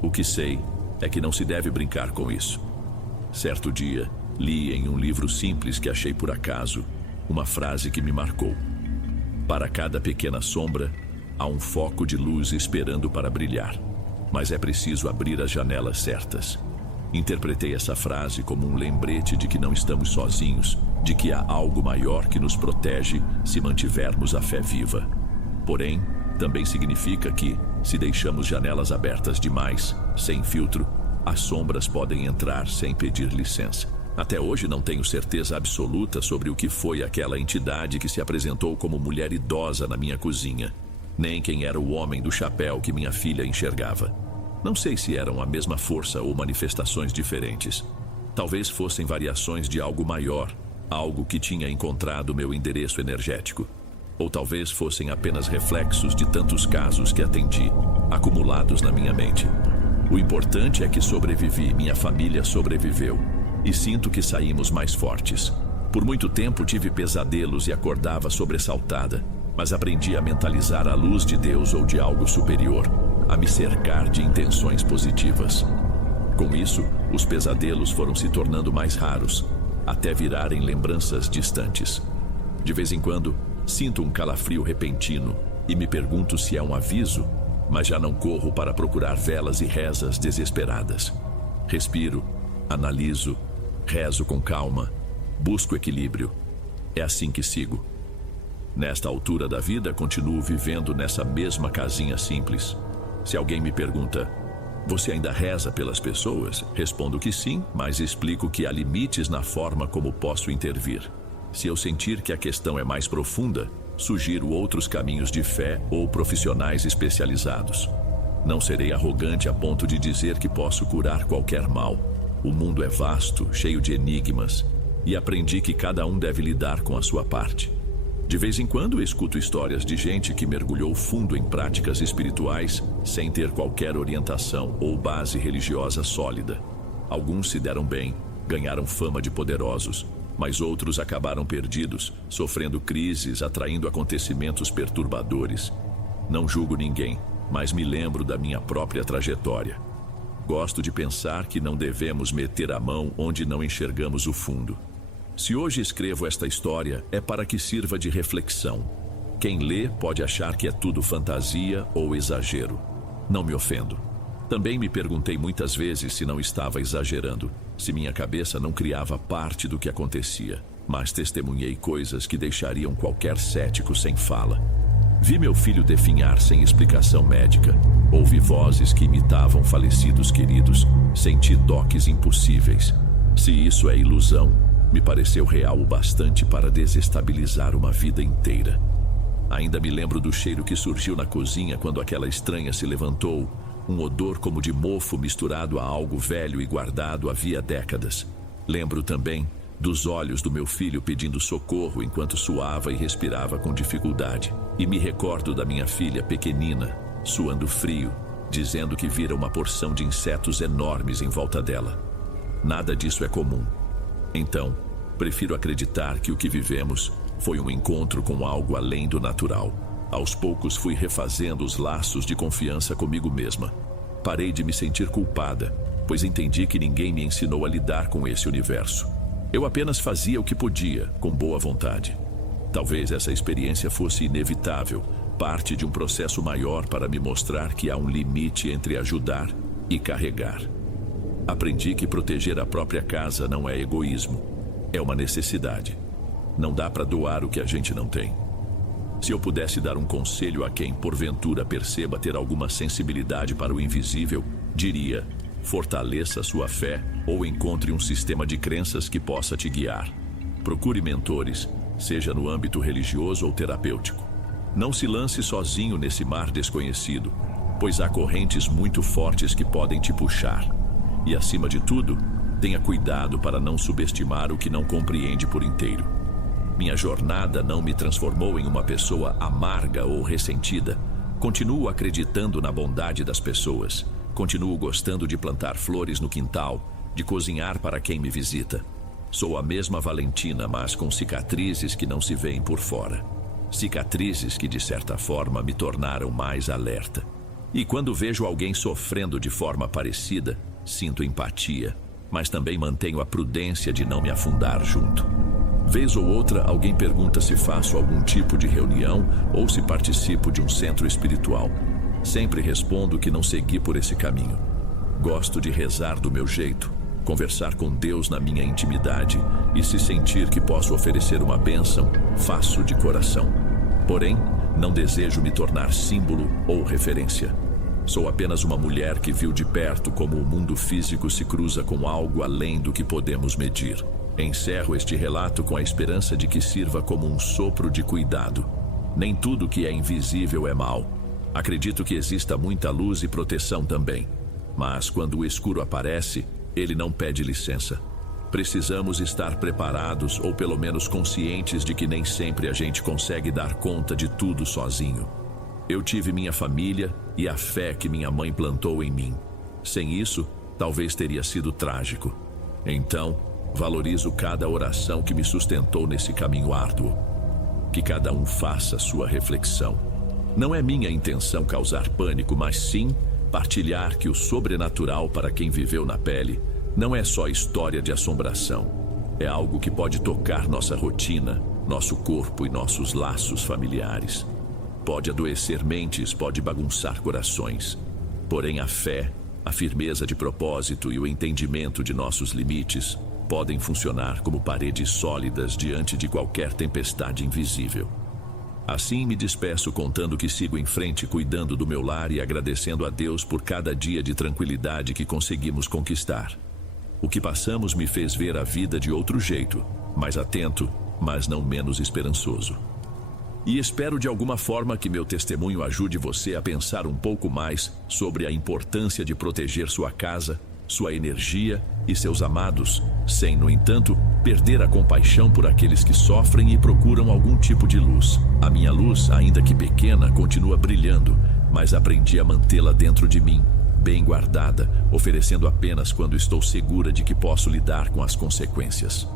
O que sei é que não se deve brincar com isso. Certo dia, li em um livro simples que achei por acaso uma frase que me marcou. Para cada pequena sombra, há um foco de luz esperando para brilhar, mas é preciso abrir as janelas certas. Interpretei essa frase como um lembrete de que não estamos sozinhos, de que há algo maior que nos protege se mantivermos a fé viva. Porém, também significa que, se deixamos janelas abertas demais, sem filtro, as sombras podem entrar sem pedir licença. Até hoje não tenho certeza absoluta sobre o que foi aquela entidade que se apresentou como mulher idosa na minha cozinha, nem quem era o homem do chapéu que minha filha enxergava. Não sei se eram a mesma força ou manifestações diferentes. Talvez fossem variações de algo maior, algo que tinha encontrado meu endereço energético. Ou talvez fossem apenas reflexos de tantos casos que atendi, acumulados na minha mente. O importante é que sobrevivi, minha família sobreviveu, e sinto que saímos mais fortes. Por muito tempo tive pesadelos e acordava sobressaltada, mas aprendi a mentalizar a luz de Deus ou de algo superior, a me cercar de intenções positivas. Com isso, os pesadelos foram se tornando mais raros, até virarem lembranças distantes. De vez em quando, sinto um calafrio repentino e me pergunto se é um aviso, mas já não corro para procurar velas e rezas desesperadas. Respiro, analiso, rezo com calma, busco equilíbrio. É assim que sigo. Nesta altura da vida, continuo vivendo nessa mesma casinha simples. Se alguém me pergunta, você ainda reza pelas pessoas? Respondo que sim, mas explico que há limites na forma como posso intervir. Se eu sentir que a questão é mais profunda, sugiro outros caminhos de fé ou profissionais especializados. Não serei arrogante a ponto de dizer que posso curar qualquer mal. O mundo é vasto, cheio de enigmas, e aprendi que cada um deve lidar com a sua parte. De vez em quando escuto histórias de gente que mergulhou fundo em práticas espirituais sem ter qualquer orientação ou base religiosa sólida. Alguns se deram bem, ganharam fama de poderosos, mas outros acabaram perdidos, sofrendo crises, atraindo acontecimentos perturbadores. Não julgo ninguém, mas me lembro da minha própria trajetória. Gosto de pensar que não devemos meter a mão onde não enxergamos o fundo. Se hoje escrevo esta história, é para que sirva de reflexão. Quem lê pode achar que é tudo fantasia ou exagero. Não me ofendo. Também me perguntei muitas vezes se não estava exagerando, se minha cabeça não criava parte do que acontecia, mas testemunhei coisas que deixariam qualquer cético sem fala. Vi meu filho definhar sem explicação médica, ouvi vozes que imitavam falecidos queridos, senti toques impossíveis. Se isso é ilusão, me pareceu real o bastante para desestabilizar uma vida inteira. Ainda me lembro do cheiro que surgiu na cozinha quando aquela estranha se levantou, um odor como de mofo misturado a algo velho e guardado havia décadas. Lembro também dos olhos do meu filho pedindo socorro enquanto suava e respirava com dificuldade. E me recordo da minha filha pequenina, suando frio, dizendo que vira uma porção de insetos enormes em volta dela. Nada disso é comum. Então, prefiro acreditar que o que vivemos foi um encontro com algo além do natural. Aos poucos fui refazendo os laços de confiança comigo mesma. Parei de me sentir culpada, pois entendi que ninguém me ensinou a lidar com esse universo. Eu apenas fazia o que podia, com boa vontade. Talvez essa experiência fosse inevitável, parte de um processo maior para me mostrar que há um limite entre ajudar e carregar. Aprendi que proteger a própria casa não é egoísmo, é uma necessidade. Não dá para doar o que a gente não tem. Se eu pudesse dar um conselho a quem, porventura, perceba ter alguma sensibilidade para o invisível, diria: fortaleça sua fé ou encontre um sistema de crenças que possa te guiar. Procure mentores, seja no âmbito religioso ou terapêutico. Não se lance sozinho nesse mar desconhecido, pois há correntes muito fortes que podem te puxar. E, acima de tudo, tenha cuidado para não subestimar o que não compreende por inteiro. Minha jornada não me transformou em uma pessoa amarga ou ressentida. Continuo acreditando na bondade das pessoas. Continuo gostando de plantar flores no quintal, de cozinhar para quem me visita. Sou a mesma Valentina, mas com cicatrizes que não se veem por fora. Cicatrizes que, de certa forma, me tornaram mais alerta. E quando vejo alguém sofrendo de forma parecida, sinto empatia, mas também mantenho a prudência de não me afundar junto. Vez ou outra, alguém pergunta se faço algum tipo de reunião ou se participo de um centro espiritual. Sempre respondo que não segui por esse caminho. Gosto de rezar do meu jeito, conversar com Deus na minha intimidade e, se sentir que posso oferecer uma bênção, faço de coração. Porém, não desejo me tornar símbolo ou referência. Sou apenas uma mulher que viu de perto como o mundo físico se cruza com algo além do que podemos medir. Encerro este relato com a esperança de que sirva como um sopro de cuidado. Nem tudo que é invisível é mal. Acredito que exista muita luz e proteção também. Mas quando o escuro aparece, ele não pede licença. Precisamos estar preparados ou pelo menos conscientes de que nem sempre a gente consegue dar conta de tudo sozinho. Eu tive minha família e a fé que minha mãe plantou em mim. Sem isso, talvez teria sido trágico. Então, valorizo cada oração que me sustentou nesse caminho árduo. Que cada um faça sua reflexão. Não é minha intenção causar pânico, mas sim partilhar que o sobrenatural para quem viveu na pele não é só história de assombração. É algo que pode tocar nossa rotina, nosso corpo e nossos laços familiares. Pode adoecer mentes, pode bagunçar corações. Porém, a fé, a firmeza de propósito e o entendimento de nossos limites podem funcionar como paredes sólidas diante de qualquer tempestade invisível. Assim me despeço contando que sigo em frente cuidando do meu lar e agradecendo a Deus por cada dia de tranquilidade que conseguimos conquistar. O que passamos me fez ver a vida de outro jeito, mais atento, mas não menos esperançoso. E espero de alguma forma que meu testemunho ajude você a pensar um pouco mais sobre a importância de proteger sua casa, sua energia e seus amados, sem, no entanto, perder a compaixão por aqueles que sofrem e procuram algum tipo de luz. A minha luz, ainda que pequena, continua brilhando, mas aprendi a mantê-la dentro de mim, bem guardada, oferecendo apenas quando estou segura de que posso lidar com as consequências.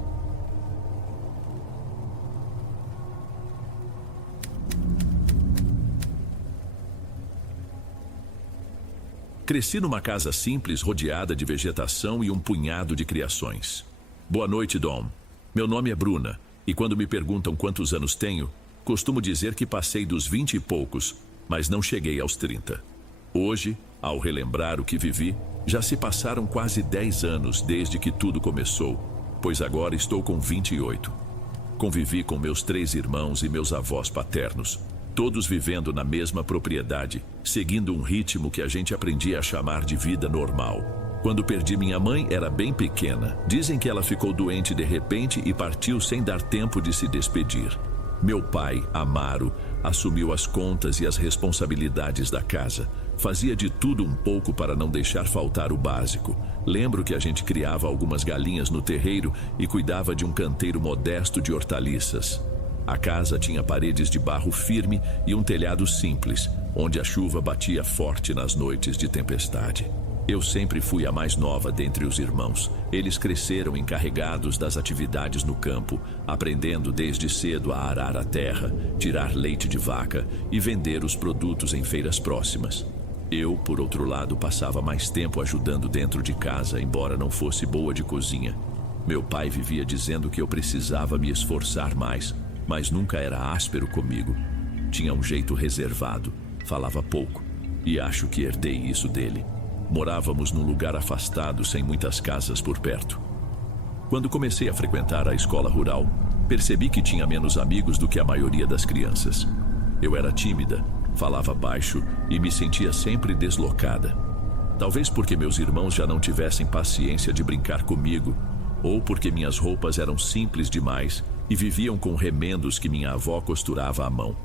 Cresci numa casa simples, rodeada de vegetação e um punhado de criações. Boa noite, Dom. Meu nome é Bruna, e quando me perguntam quantos anos tenho, costumo dizer que passei dos 20 e poucos, mas não cheguei aos 30. Hoje, ao relembrar o que vivi, já se passaram quase 10 anos desde que tudo começou, pois agora estou com 28. Convivi com meus 3 irmãos e meus avós paternos, todos vivendo na mesma propriedade, seguindo um ritmo que a gente aprendia a chamar de vida normal. Quando perdi minha mãe, era bem pequena. Dizem que ela ficou doente de repente e partiu sem dar tempo de se despedir. Meu pai, Amaro, assumiu as contas e as responsabilidades da casa. Fazia de tudo um pouco para não deixar faltar o básico. Lembro que a gente criava algumas galinhas no terreiro e cuidava de um canteiro modesto de hortaliças. A casa tinha paredes de barro firme e um telhado simples, onde a chuva batia forte nas noites de tempestade. Eu sempre fui a mais nova dentre os irmãos. Eles cresceram encarregados das atividades no campo, aprendendo desde cedo a arar a terra, tirar leite de vaca e vender os produtos em feiras próximas. Eu, por outro lado, passava mais tempo ajudando dentro de casa, embora não fosse boa de cozinha. Meu pai vivia dizendo que eu precisava me esforçar mais, mas nunca era áspero comigo. Tinha um jeito reservado, falava pouco, e acho que herdei isso dele. Morávamos num lugar afastado, sem muitas casas por perto. Quando comecei a frequentar a escola rural, percebi que tinha menos amigos do que a maioria das crianças. Eu era tímida, falava baixo e me sentia sempre deslocada. Talvez porque meus irmãos já não tivessem paciência de brincar comigo, ou porque minhas roupas eram simples demais e viviam com remendos que minha avó costurava à mão.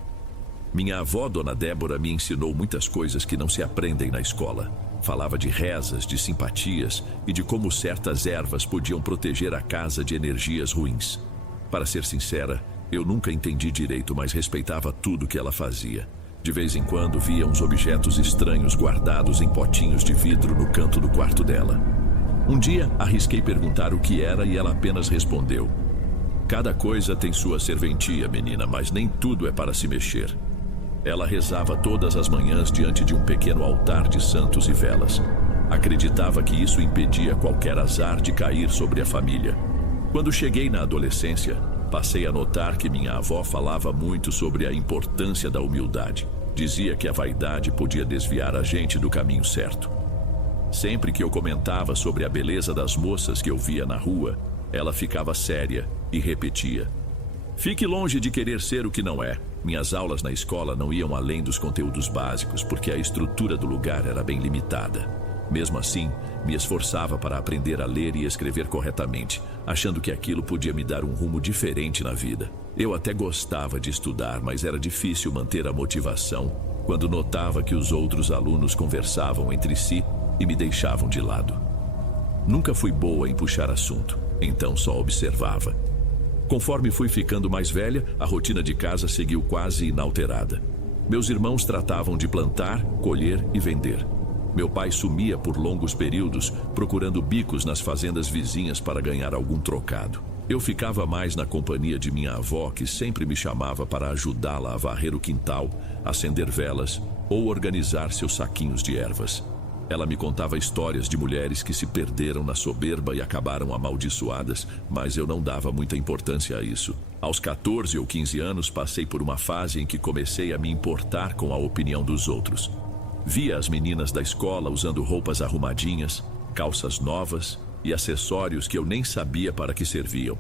Minha avó, Dona Débora, me ensinou muitas coisas que não se aprendem na escola. Falava de rezas, de simpatias e de como certas ervas podiam proteger a casa de energias ruins. Para ser sincera, eu nunca entendi direito, mas respeitava tudo que ela fazia. De vez em quando via uns objetos estranhos guardados em potinhos de vidro no canto do quarto dela. Um dia, arrisquei perguntar o que era e ela apenas respondeu: "Cada coisa tem sua serventia, menina, mas nem tudo é para se mexer." Ela rezava todas as manhãs diante de um pequeno altar de santos e velas. Acreditava que isso impedia qualquer azar de cair sobre a família. Quando cheguei na adolescência, passei a notar que minha avó falava muito sobre a importância da humildade. Dizia que a vaidade podia desviar a gente do caminho certo. Sempre que eu comentava sobre a beleza das moças que eu via na rua, ela ficava séria e repetia: "Fique longe de querer ser o que não é." Minhas aulas na escola não iam além dos conteúdos básicos, porque a estrutura do lugar era bem limitada. Mesmo assim, me esforçava para aprender a ler e escrever corretamente, achando que aquilo podia me dar um rumo diferente na vida. Eu até gostava de estudar, mas era difícil manter a motivação quando notava que os outros alunos conversavam entre si e me deixavam de lado. Nunca fui boa em puxar assunto, então só observava. Conforme fui ficando mais velha, a rotina de casa seguiu quase inalterada. Meus irmãos tratavam de plantar, colher e vender. Meu pai sumia por longos períodos, procurando bicos nas fazendas vizinhas para ganhar algum trocado. Eu ficava mais na companhia de minha avó, que sempre me chamava para ajudá-la a varrer o quintal, acender velas ou organizar seus saquinhos de ervas. Ela me contava histórias de mulheres que se perderam na soberba e acabaram amaldiçoadas, mas eu não dava muita importância a isso. Aos 14 ou 15 anos, passei por uma fase em que comecei a me importar com a opinião dos outros. Via as meninas da escola usando roupas arrumadinhas, calças novas e acessórios que eu nem sabia para que serviam.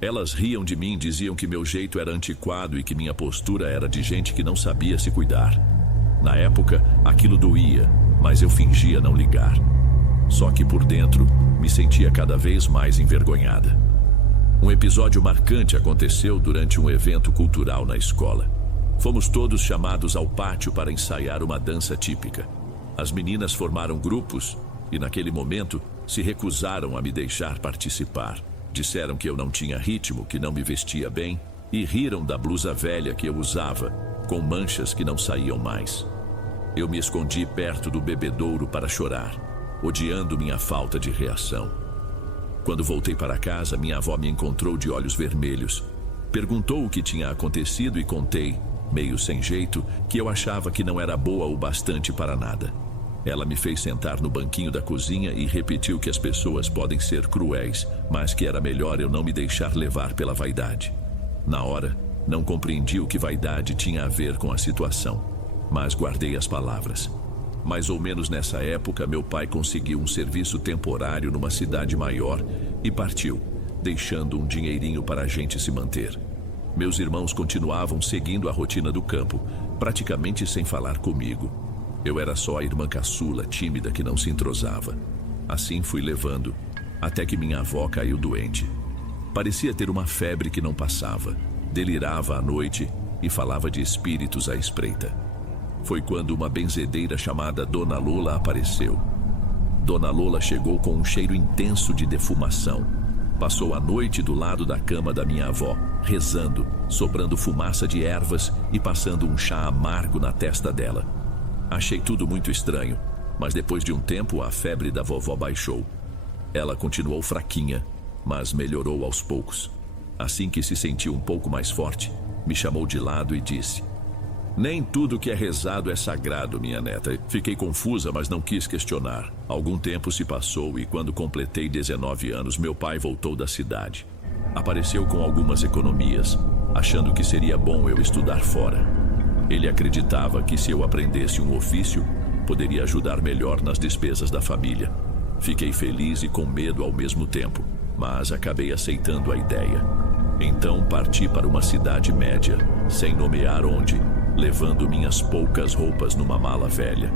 Elas riam de mim, diziam que meu jeito era antiquado e que minha postura era de gente que não sabia se cuidar. Na época, aquilo doía, mas eu fingia não ligar. Só que por dentro, me sentia cada vez mais envergonhada. Um episódio marcante aconteceu durante um evento cultural na escola. Fomos todos chamados ao pátio para ensaiar uma dança típica. As meninas formaram grupos e, naquele momento, se recusaram a me deixar participar. Disseram que eu não tinha ritmo, que não me vestia bem e riram da blusa velha que eu usava, com manchas que não saíam mais. Eu me escondi perto do bebedouro para chorar, odiando minha falta de reação. Quando voltei para casa, minha avó me encontrou de olhos vermelhos. Perguntou o que tinha acontecido e contei, meio sem jeito, que eu achava que não era boa o bastante para nada. Ela me fez sentar no banquinho da cozinha e repetiu que as pessoas podem ser cruéis, mas que era melhor eu não me deixar levar pela vaidade. Na hora, não compreendi o que vaidade tinha a ver com a situação, mas guardei as palavras. Mais ou menos nessa época, meu pai conseguiu um serviço temporário numa cidade maior e partiu, deixando um dinheirinho para a gente se manter. Meus irmãos continuavam seguindo a rotina do campo, praticamente sem falar comigo. Eu era só a irmã caçula, tímida, que não se entrosava. Assim fui levando, até que minha avó caiu doente. Parecia ter uma febre que não passava, delirava à noite e falava de espíritos à espreita. Foi quando uma benzedeira chamada Dona Lola apareceu. Dona Lola chegou com um cheiro intenso de defumação. Passou a noite do lado da cama da minha avó, rezando, sobrando fumaça de ervas e passando um chá amargo na testa dela. Achei tudo muito estranho, mas depois de um tempo a febre da vovó baixou. Ela continuou fraquinha, mas melhorou aos poucos. Assim que se sentiu um pouco mais forte, me chamou de lado e disse: "Nem tudo que é rezado é sagrado, minha neta." Fiquei confusa, mas não quis questionar. Algum tempo se passou e quando completei 19 anos, meu pai voltou da cidade. Apareceu com algumas economias, achando que seria bom eu estudar fora. Ele acreditava que se eu aprendesse um ofício, poderia ajudar melhor nas despesas da família. Fiquei feliz e com medo ao mesmo tempo, mas acabei aceitando a ideia. Então parti para uma cidade média, sem nomear onde, levando minhas poucas roupas numa mala velha.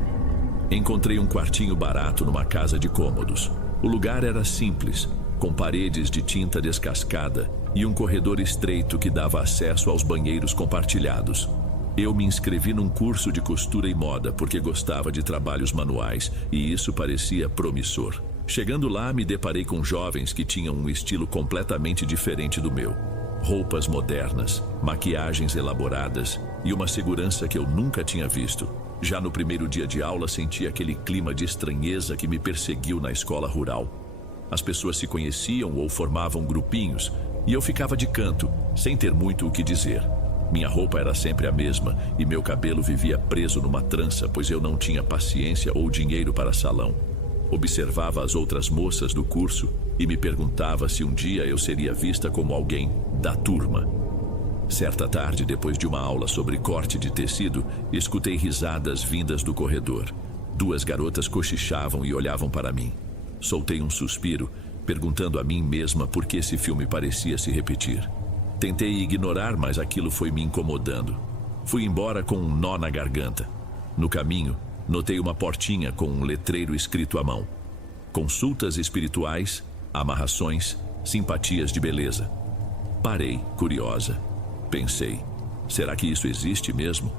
Encontrei um quartinho barato numa casa de cômodos. O lugar era simples, com paredes de tinta descascada e um corredor estreito que dava acesso aos banheiros compartilhados. Eu me inscrevi num curso de costura e moda porque gostava de trabalhos manuais e isso parecia promissor. Chegando lá, me deparei com jovens que tinham um estilo completamente diferente do meu. Roupas modernas, maquiagens elaboradas e uma segurança que eu nunca tinha visto. Já no primeiro dia de aula, senti aquele clima de estranheza que me perseguiu na escola rural. As pessoas se conheciam ou formavam grupinhos e eu ficava de canto, sem ter muito o que dizer. Minha roupa era sempre a mesma e meu cabelo vivia preso numa trança, pois eu não tinha paciência ou dinheiro para salão. Observava as outras moças do curso e me perguntava se um dia eu seria vista como alguém da turma. Certa tarde, depois de uma aula sobre corte de tecido, escutei risadas vindas do corredor. 2 garotas cochichavam e olhavam para mim. Soltei um suspiro, perguntando a mim mesma por que esse filme parecia se repetir. Tentei ignorar, mas aquilo foi me incomodando. Fui embora com um nó na garganta. No caminho, notei uma portinha com um letreiro escrito à mão: consultas espirituais, amarrações, simpatias de beleza. Parei, curiosa. Pensei, será que isso existe mesmo?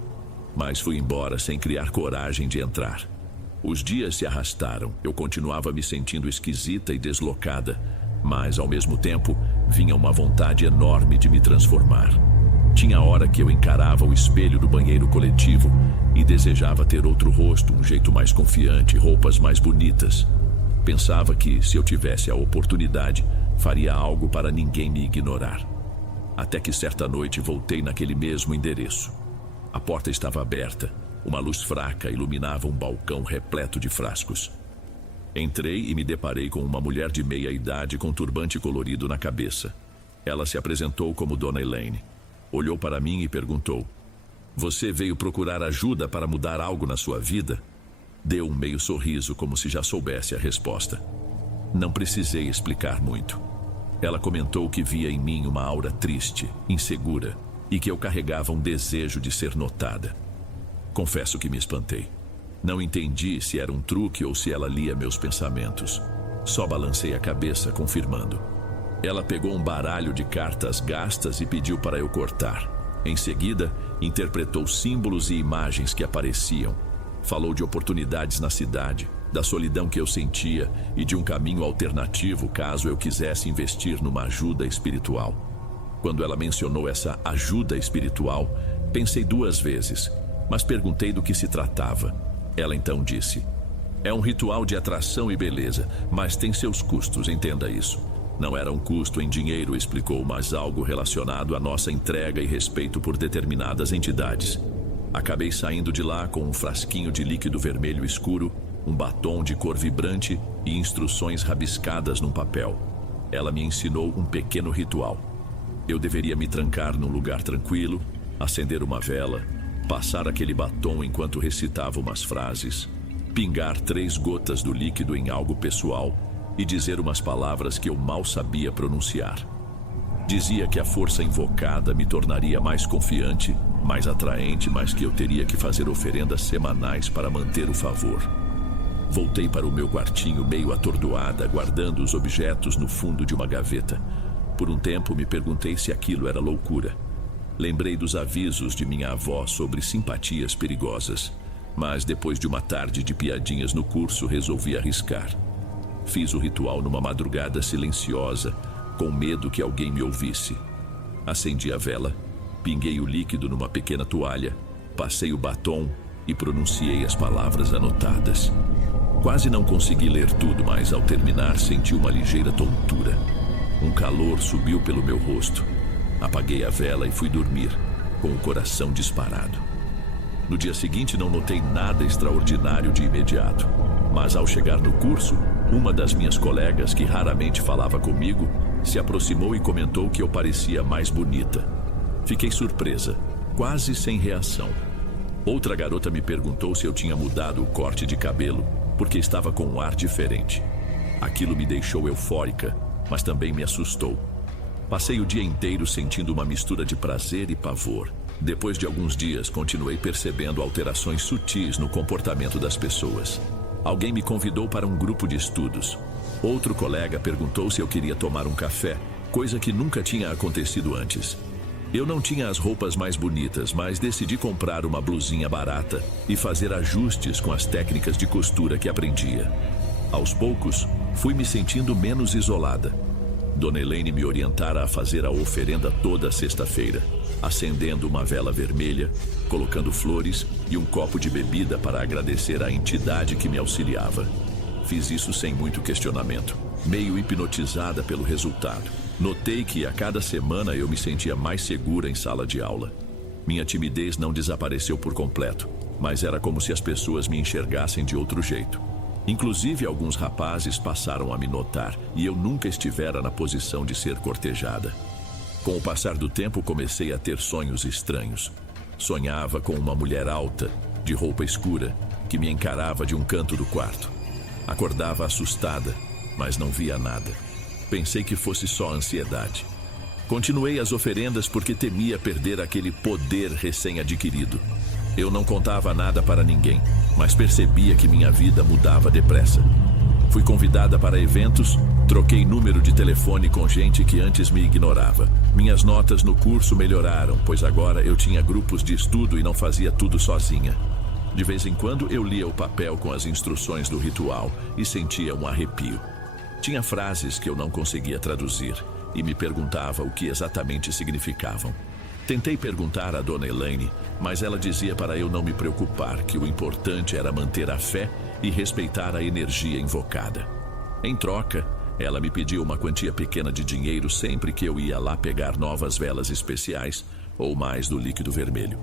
Mas fui embora sem criar coragem de entrar. Os dias se arrastaram, eu continuava me sentindo esquisita e deslocada, mas ao mesmo tempo vinha uma vontade enorme de me transformar. Tinha hora que eu encarava o espelho do banheiro coletivo e desejava ter outro rosto, um jeito mais confiante, roupas mais bonitas. Pensava que, se eu tivesse a oportunidade, faria algo para ninguém me ignorar. Até que certa noite voltei naquele mesmo endereço. A porta estava aberta, uma luz fraca iluminava um balcão repleto de frascos. Entrei e me deparei com uma mulher de meia idade com turbante colorido na cabeça. Ela se apresentou como Dona Elaine. Olhou para mim e perguntou: "Você veio procurar ajuda para mudar algo na sua vida?" Deu um meio sorriso, como se já soubesse a resposta. Não precisei explicar muito. Ela comentou que via em mim uma aura triste, insegura, e que eu carregava um desejo de ser notada. Confesso que me espantei. Não entendi se era um truque ou se ela lia meus pensamentos. Só balancei a cabeça, confirmando. Ela pegou um baralho de cartas gastas e pediu para eu cortar. Em seguida, interpretou símbolos e imagens que apareciam. Falou de oportunidades na cidade, da solidão que eu sentia e de um caminho alternativo caso eu quisesse investir numa ajuda espiritual. Quando ela mencionou essa ajuda espiritual, pensei 2 vezes, mas perguntei do que se tratava. Ela então disse: "É um ritual de atração e beleza, mas tem seus custos, entenda isso." Não era um custo em dinheiro, explicou, mas algo relacionado à nossa entrega e respeito por determinadas entidades. Acabei saindo de lá com um frasquinho de líquido vermelho escuro, um batom de cor vibrante e instruções rabiscadas num papel. Ela me ensinou um pequeno ritual. Eu deveria me trancar num lugar tranquilo, acender uma vela, passar aquele batom enquanto recitava umas frases, pingar 3 gotas do líquido em algo pessoal e dizer umas palavras que eu mal sabia pronunciar. Dizia que a força invocada me tornaria mais confiante, mais atraente, mas que eu teria que fazer oferendas semanais para manter o favor. Voltei para o meu quartinho meio atordoada, guardando os objetos no fundo de uma gaveta. Por um tempo me perguntei se aquilo era loucura. Lembrei dos avisos de minha avó sobre simpatias perigosas, mas depois de uma tarde de piadinhas no curso, resolvi arriscar. Fiz o ritual numa madrugada silenciosa, com medo que alguém me ouvisse. Acendi a vela, pinguei o líquido numa pequena toalha, passei o batom e pronunciei as palavras anotadas. Quase não consegui ler tudo, mas ao terminar senti uma ligeira tontura. Um calor subiu pelo meu rosto. Apaguei a vela e fui dormir, com o coração disparado. No dia seguinte não notei nada extraordinário de imediato, mas ao chegar no curso, uma das minhas colegas, que raramente falava comigo, se aproximou e comentou que eu parecia mais bonita. Fiquei surpresa, quase sem reação. Outra garota me perguntou se eu tinha mudado o corte de cabelo, porque estava com um ar diferente. Aquilo me deixou eufórica, mas também me assustou. Passei o dia inteiro sentindo uma mistura de prazer e pavor. Depois de alguns dias, continuei percebendo alterações sutis no comportamento das pessoas. Alguém me convidou para um grupo de estudos. Outro colega perguntou se eu queria tomar um café, coisa que nunca tinha acontecido antes. Eu não tinha as roupas mais bonitas, mas decidi comprar uma blusinha barata e fazer ajustes com as técnicas de costura que aprendia. Aos poucos, fui me sentindo menos isolada. Dona Elaine me orientara a fazer a oferenda toda sexta-feira, acendendo uma vela vermelha, colocando flores e um copo de bebida para agradecer à entidade que me auxiliava. Fiz isso sem muito questionamento, meio hipnotizada pelo resultado. Notei que a cada semana eu me sentia mais segura em sala de aula. Minha timidez não desapareceu por completo, mas era como se as pessoas me enxergassem de outro jeito. Inclusive, alguns rapazes passaram a me notar e eu nunca estivera na posição de ser cortejada. Com o passar do tempo, comecei a ter sonhos estranhos. Sonhava com uma mulher alta, de roupa escura, que me encarava de um canto do quarto. Acordava assustada, mas não via nada. Pensei que fosse só ansiedade. Continuei as oferendas porque temia perder aquele poder recém-adquirido. Eu não contava nada para ninguém, mas percebia que minha vida mudava depressa. Fui convidada para eventos, troquei número de telefone com gente que antes me ignorava. Minhas notas no curso melhoraram, pois agora eu tinha grupos de estudo e não fazia tudo sozinha. De vez em quando eu lia o papel com as instruções do ritual e sentia um arrepio. Tinha frases que eu não conseguia traduzir e me perguntava o que exatamente significavam. Tentei perguntar à Dona Elaine, mas ela dizia para eu não me preocupar, que o importante era manter a fé e respeitar a energia invocada. Em troca, ela me pediu uma quantia pequena de dinheiro sempre que eu ia lá pegar novas velas especiais ou mais do líquido vermelho.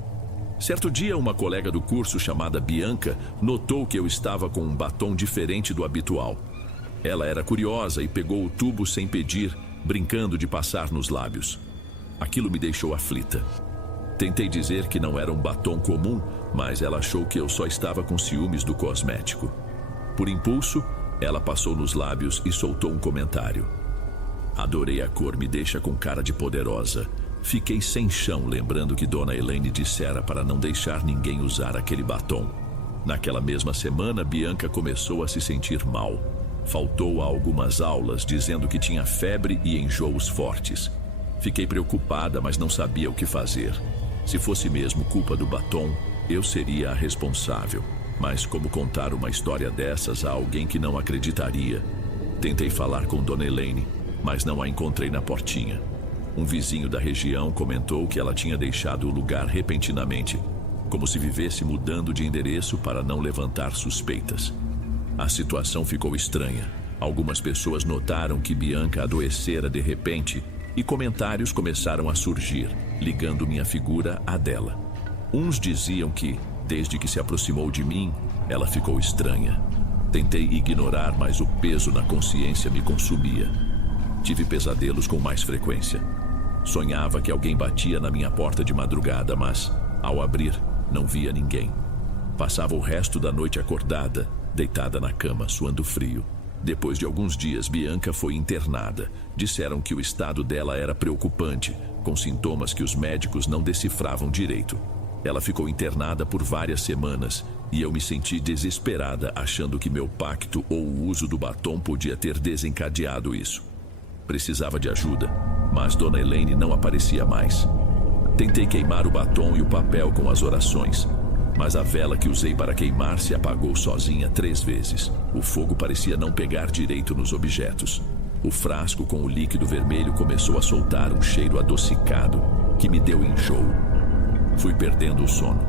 Certo dia, uma colega do curso chamada Bianca notou que eu estava com um batom diferente do habitual. Ela era curiosa e pegou o tubo sem pedir, brincando de passar nos lábios. Aquilo me deixou aflita. Tentei dizer que não era um batom comum, mas ela achou que eu só estava com ciúmes do cosmético. Por impulso, ela passou nos lábios e soltou um comentário. Adorei a cor, me deixa com cara de poderosa. Fiquei sem chão, lembrando que Dona Elaine dissera para não deixar ninguém usar aquele batom. Naquela mesma semana, Bianca começou a se sentir mal. Faltou a algumas aulas, dizendo que tinha febre e enjoos fortes. Fiquei preocupada, mas não sabia o que fazer. Se fosse mesmo culpa do batom, eu seria a responsável. Mas como contar uma história dessas a alguém que não acreditaria? Tentei falar com Dona Elaine, mas não a encontrei na portinha. Um vizinho da região comentou que ela tinha deixado o lugar repentinamente, como se vivesse mudando de endereço para não levantar suspeitas. A situação ficou estranha. Algumas pessoas notaram que Bianca adoecera de repente e comentários começaram a surgir, ligando minha figura à dela. Uns diziam que, desde que se aproximou de mim, ela ficou estranha. Tentei ignorar, mas o peso na consciência me consumia. Tive pesadelos com mais frequência. Sonhava que alguém batia na minha porta de madrugada, mas, ao abrir, não via ninguém. Passava o resto da noite acordada, deitada na cama, suando frio. Depois de alguns dias, Bianca foi internada. Disseram que o estado dela era preocupante, com sintomas que os médicos não decifravam direito. Ela ficou internada por várias semanas e eu me senti desesperada, achando que meu pacto ou o uso do batom podia ter desencadeado isso. Precisava de ajuda, mas Dona Elaine não aparecia mais. Tentei queimar o batom e o papel com as orações, mas a vela que usei para queimar se apagou sozinha 3 vezes. O fogo parecia não pegar direito nos objetos. O frasco com o líquido vermelho começou a soltar um cheiro adocicado que me deu enjoo. Fui perdendo o sono.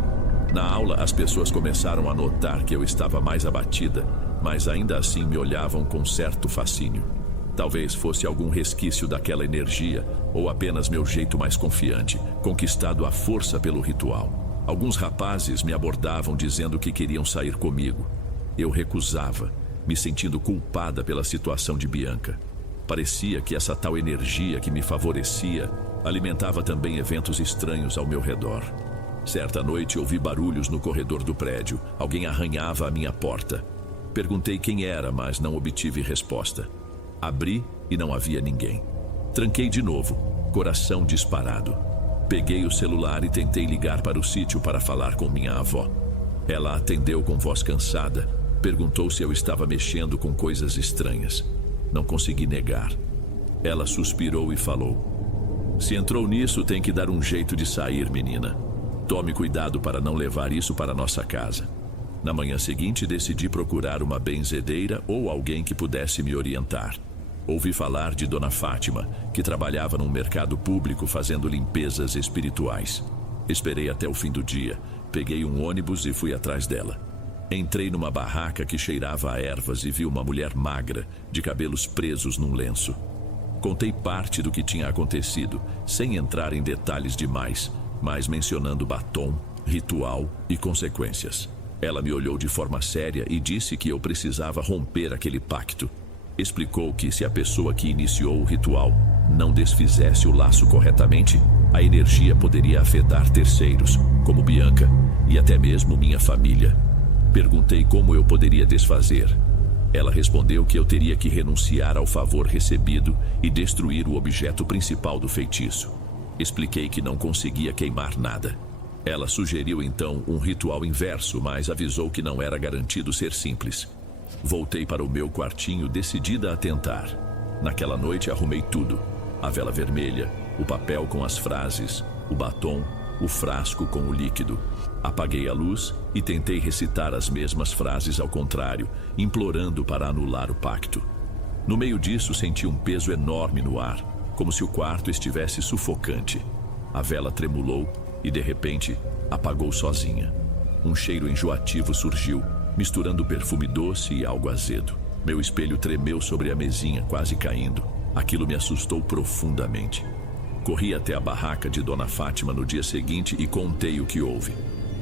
Na aula, as pessoas começaram a notar que eu estava mais abatida, mas ainda assim me olhavam com certo fascínio. Talvez fosse algum resquício daquela energia, ou apenas meu jeito mais confiante, conquistado à força pelo ritual. Alguns rapazes me abordavam dizendo que queriam sair comigo. Eu recusava, me sentindo culpada pela situação de Bianca. Parecia que essa tal energia que me favorecia alimentava também eventos estranhos ao meu redor. Certa noite ouvi barulhos no corredor do prédio. Alguém arranhava a minha porta. Perguntei quem era, mas não obtive resposta. Abri e não havia ninguém. Tranquei de novo, coração disparado. Peguei o celular e tentei ligar para o sítio para falar com minha avó. Ela atendeu com voz cansada. Perguntou se eu estava mexendo com coisas estranhas. Não consegui negar. Ela suspirou e falou: "Se entrou nisso, tem que dar um jeito de sair, menina. Tome cuidado para não levar isso para nossa casa." Na manhã seguinte, decidi procurar uma benzedeira ou alguém que pudesse me orientar. Ouvi falar de Dona Fátima, que trabalhava num mercado público fazendo limpezas espirituais. Esperei até o fim do dia, peguei um ônibus e fui atrás dela. Entrei numa barraca que cheirava a ervas e vi uma mulher magra, de cabelos presos num lenço. Contei parte do que tinha acontecido, sem entrar em detalhes demais, mas mencionando batom, ritual e consequências. Ela me olhou de forma séria e disse que eu precisava romper aquele pacto. Explicou que se a pessoa que iniciou o ritual não desfizesse o laço corretamente, a energia poderia afetar terceiros, como Bianca, e até mesmo minha família. Perguntei como eu poderia desfazer. Ela respondeu que eu teria que renunciar ao favor recebido e destruir o objeto principal do feitiço. Expliquei que não conseguia queimar nada. Ela sugeriu então um ritual inverso, mas avisou que não era garantido ser simples. Voltei para o meu quartinho decidida a tentar. Naquela noite arrumei tudo: a vela vermelha, o papel com as frases, o batom, o frasco com o líquido. Apaguei a luz e tentei recitar as mesmas frases ao contrário, implorando para anular o pacto. No meio disso senti um peso enorme no ar, como se o quarto estivesse sufocante. A vela tremulou e de repente apagou sozinha. Um cheiro enjoativo surgiu, misturando perfume doce e algo azedo. Meu espelho tremeu sobre a mesinha, quase caindo. Aquilo me assustou profundamente. Corri até a barraca de Dona Fátima no dia seguinte e contei o que houve.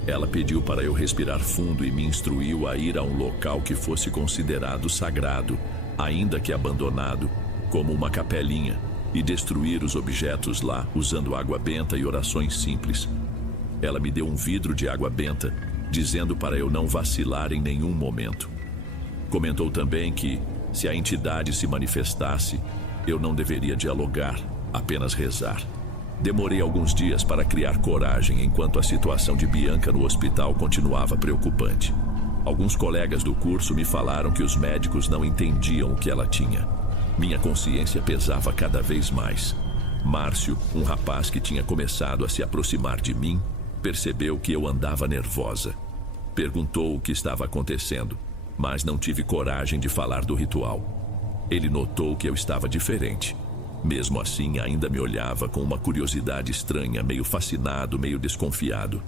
Ela pediu para eu respirar fundo e me instruiu a ir a um local que fosse considerado sagrado, ainda que abandonado, como uma capelinha, e destruir os objetos lá usando água benta e orações simples. Ela me deu um vidro de água benta, dizendo para eu não vacilar em nenhum momento. Comentou também que, se a entidade se manifestasse, eu não deveria dialogar, apenas rezar. Demorei alguns dias para criar coragem enquanto a situação de Bianca no hospital continuava preocupante. Alguns colegas do curso me falaram que os médicos não entendiam o que ela tinha. Minha consciência pesava cada vez mais. Márcio, um rapaz que tinha começado a se aproximar de mim, percebeu que eu andava nervosa. Perguntou o que estava acontecendo, mas não tive coragem de falar do ritual. Ele notou que eu estava diferente. Mesmo assim, ainda me olhava com uma curiosidade estranha, meio fascinado, meio desconfiado.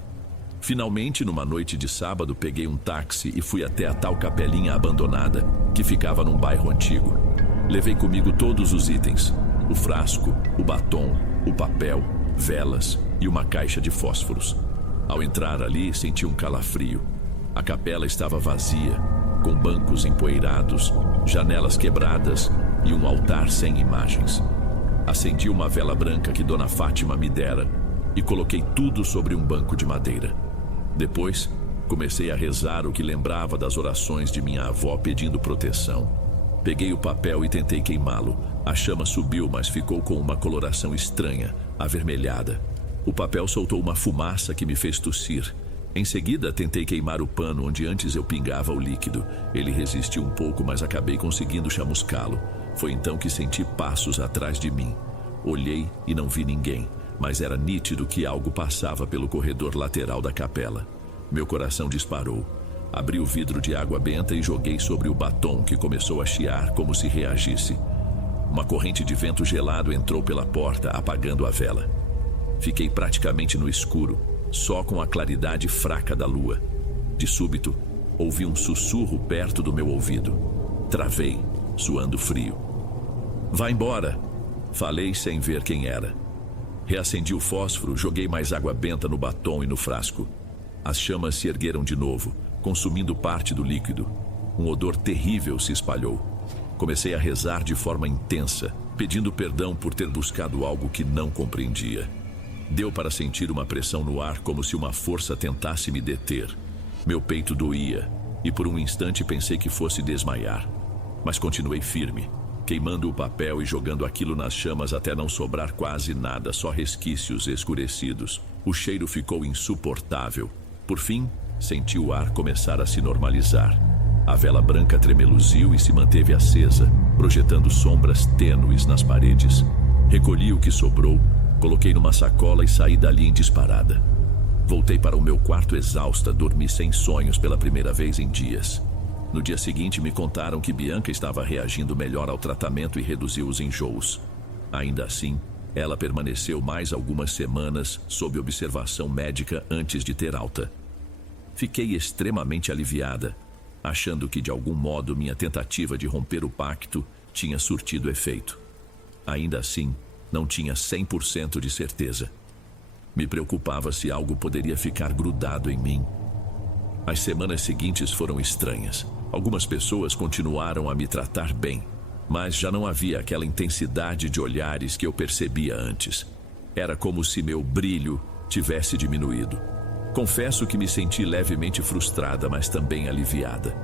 Finalmente, numa noite de sábado, peguei um táxi e fui até a tal capelinha abandonada, que ficava num bairro antigo. Levei comigo todos os itens: o frasco, o batom, o papel, velas e uma caixa de fósforos. Ao entrar ali, senti um calafrio. A capela estava vazia, com bancos empoeirados, janelas quebradas e um altar sem imagens. Acendi uma vela branca que Dona Fátima me dera e coloquei tudo sobre um banco de madeira. Depois, comecei a rezar o que lembrava das orações de minha avó pedindo proteção. Peguei o papel e tentei queimá-lo. A chama subiu, mas ficou com uma coloração estranha, avermelhada. O papel soltou uma fumaça que me fez tossir. Em seguida, tentei queimar o pano onde antes eu pingava o líquido. Ele resistiu um pouco, mas acabei conseguindo chamuscá-lo. Foi então que senti passos atrás de mim. Olhei e não vi ninguém, mas era nítido que algo passava pelo corredor lateral da capela. Meu coração disparou. Abri o vidro de água benta e joguei sobre o batom, que começou a chiar como se reagisse. Uma corrente de vento gelado entrou pela porta, apagando a vela. Fiquei praticamente no escuro, só com a claridade fraca da lua. De súbito, ouvi um sussurro perto do meu ouvido. Travei, suando frio. "Vá embora!" Falei sem ver quem era. Reacendi o fósforo, joguei mais água benta no batom e no frasco. As chamas se ergueram de novo, consumindo parte do líquido. Um odor terrível se espalhou. Comecei a rezar de forma intensa, pedindo perdão por ter buscado algo que não compreendia. Deu para sentir uma pressão no ar como se uma força tentasse me deter. Meu peito doía e por um instante pensei que fosse desmaiar. Mas continuei firme, queimando o papel e jogando aquilo nas chamas até não sobrar quase nada, só resquícios escurecidos. O cheiro ficou insuportável. Por fim, senti o ar começar a se normalizar. A vela branca tremeluziu e se manteve acesa, projetando sombras tênues nas paredes. Recolhi o que sobrou, coloquei numa sacola e saí dali em disparada. Voltei para o meu quarto exausta, dormi sem sonhos pela primeira vez em dias. No dia seguinte me contaram que Bianca estava reagindo melhor ao tratamento e reduziu os enjoos. Ainda assim, ela permaneceu mais algumas semanas sob observação médica antes de ter alta. Fiquei extremamente aliviada, achando que de algum modo minha tentativa de romper o pacto tinha surtido efeito. Ainda assim, não tinha 100% de certeza. Me preocupava se algo poderia ficar grudado em mim. As semanas seguintes foram estranhas. Algumas pessoas continuaram a me tratar bem, mas já não havia aquela intensidade de olhares que eu percebia antes. Era como se meu brilho tivesse diminuído. Confesso que me senti levemente frustrada, mas também aliviada.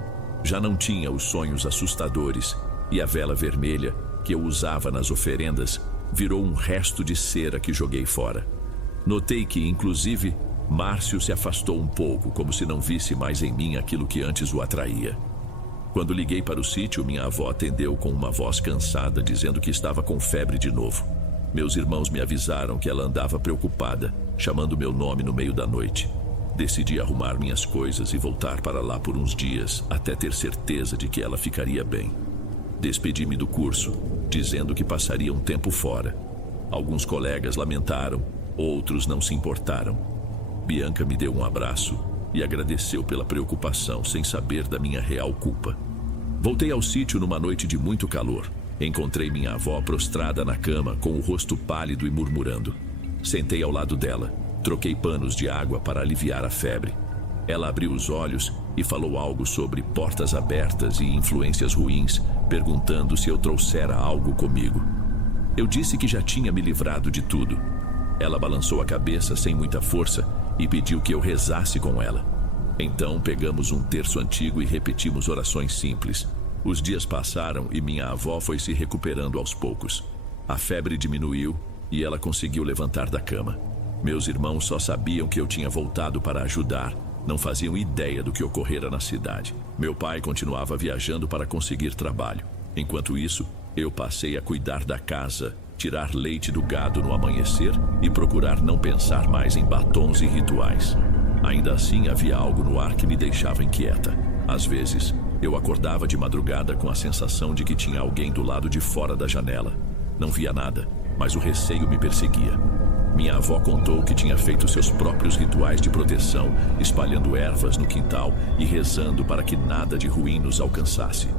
Já não tinha os sonhos assustadores e a vela vermelha que eu usava nas oferendas virou um resto de cera que joguei fora. Notei que, inclusive, Márcio se afastou um pouco, como se não visse mais em mim aquilo que antes o atraía. Quando liguei para o sítio, minha avó atendeu com uma voz cansada, dizendo que estava com febre de novo. Meus irmãos me avisaram que ela andava preocupada, chamando meu nome no meio da noite. Decidi arrumar minhas coisas e voltar para lá por uns dias, até ter certeza de que ela ficaria bem. Despedi-me do curso, dizendo que passaria um tempo fora. Alguns colegas lamentaram, outros não se importaram. Bianca me deu um abraço e agradeceu pela preocupação, sem saber da minha real culpa. Voltei ao sítio numa noite de muito calor. Encontrei minha avó prostrada na cama, com o rosto pálido e murmurando. Sentei ao lado dela, troquei panos de água para aliviar a febre. Ela abriu os olhos e falou algo sobre portas abertas e influências ruins, perguntando se eu trouxera algo comigo. Eu disse que já tinha me livrado de tudo. Ela balançou a cabeça sem muita força e pediu que eu rezasse com ela. Então pegamos um terço antigo e repetimos orações simples. Os dias passaram e minha avó foi se recuperando aos poucos. A febre diminuiu e ela conseguiu levantar da cama. Meus irmãos só sabiam que eu tinha voltado para ajudar, não faziam ideia do que ocorrera na cidade. Meu pai continuava viajando para conseguir trabalho. Enquanto isso, eu passei a cuidar da casa, tirar leite do gado no amanhecer e procurar não pensar mais em batons e rituais. Ainda assim, havia algo no ar que me deixava inquieta. Às vezes, eu acordava de madrugada com a sensação de que tinha alguém do lado de fora da janela. Não via nada, mas o receio me perseguia. Minha avó contou que tinha feito seus próprios rituais de proteção, espalhando ervas no quintal e rezando para que nada de ruim nos alcançasse.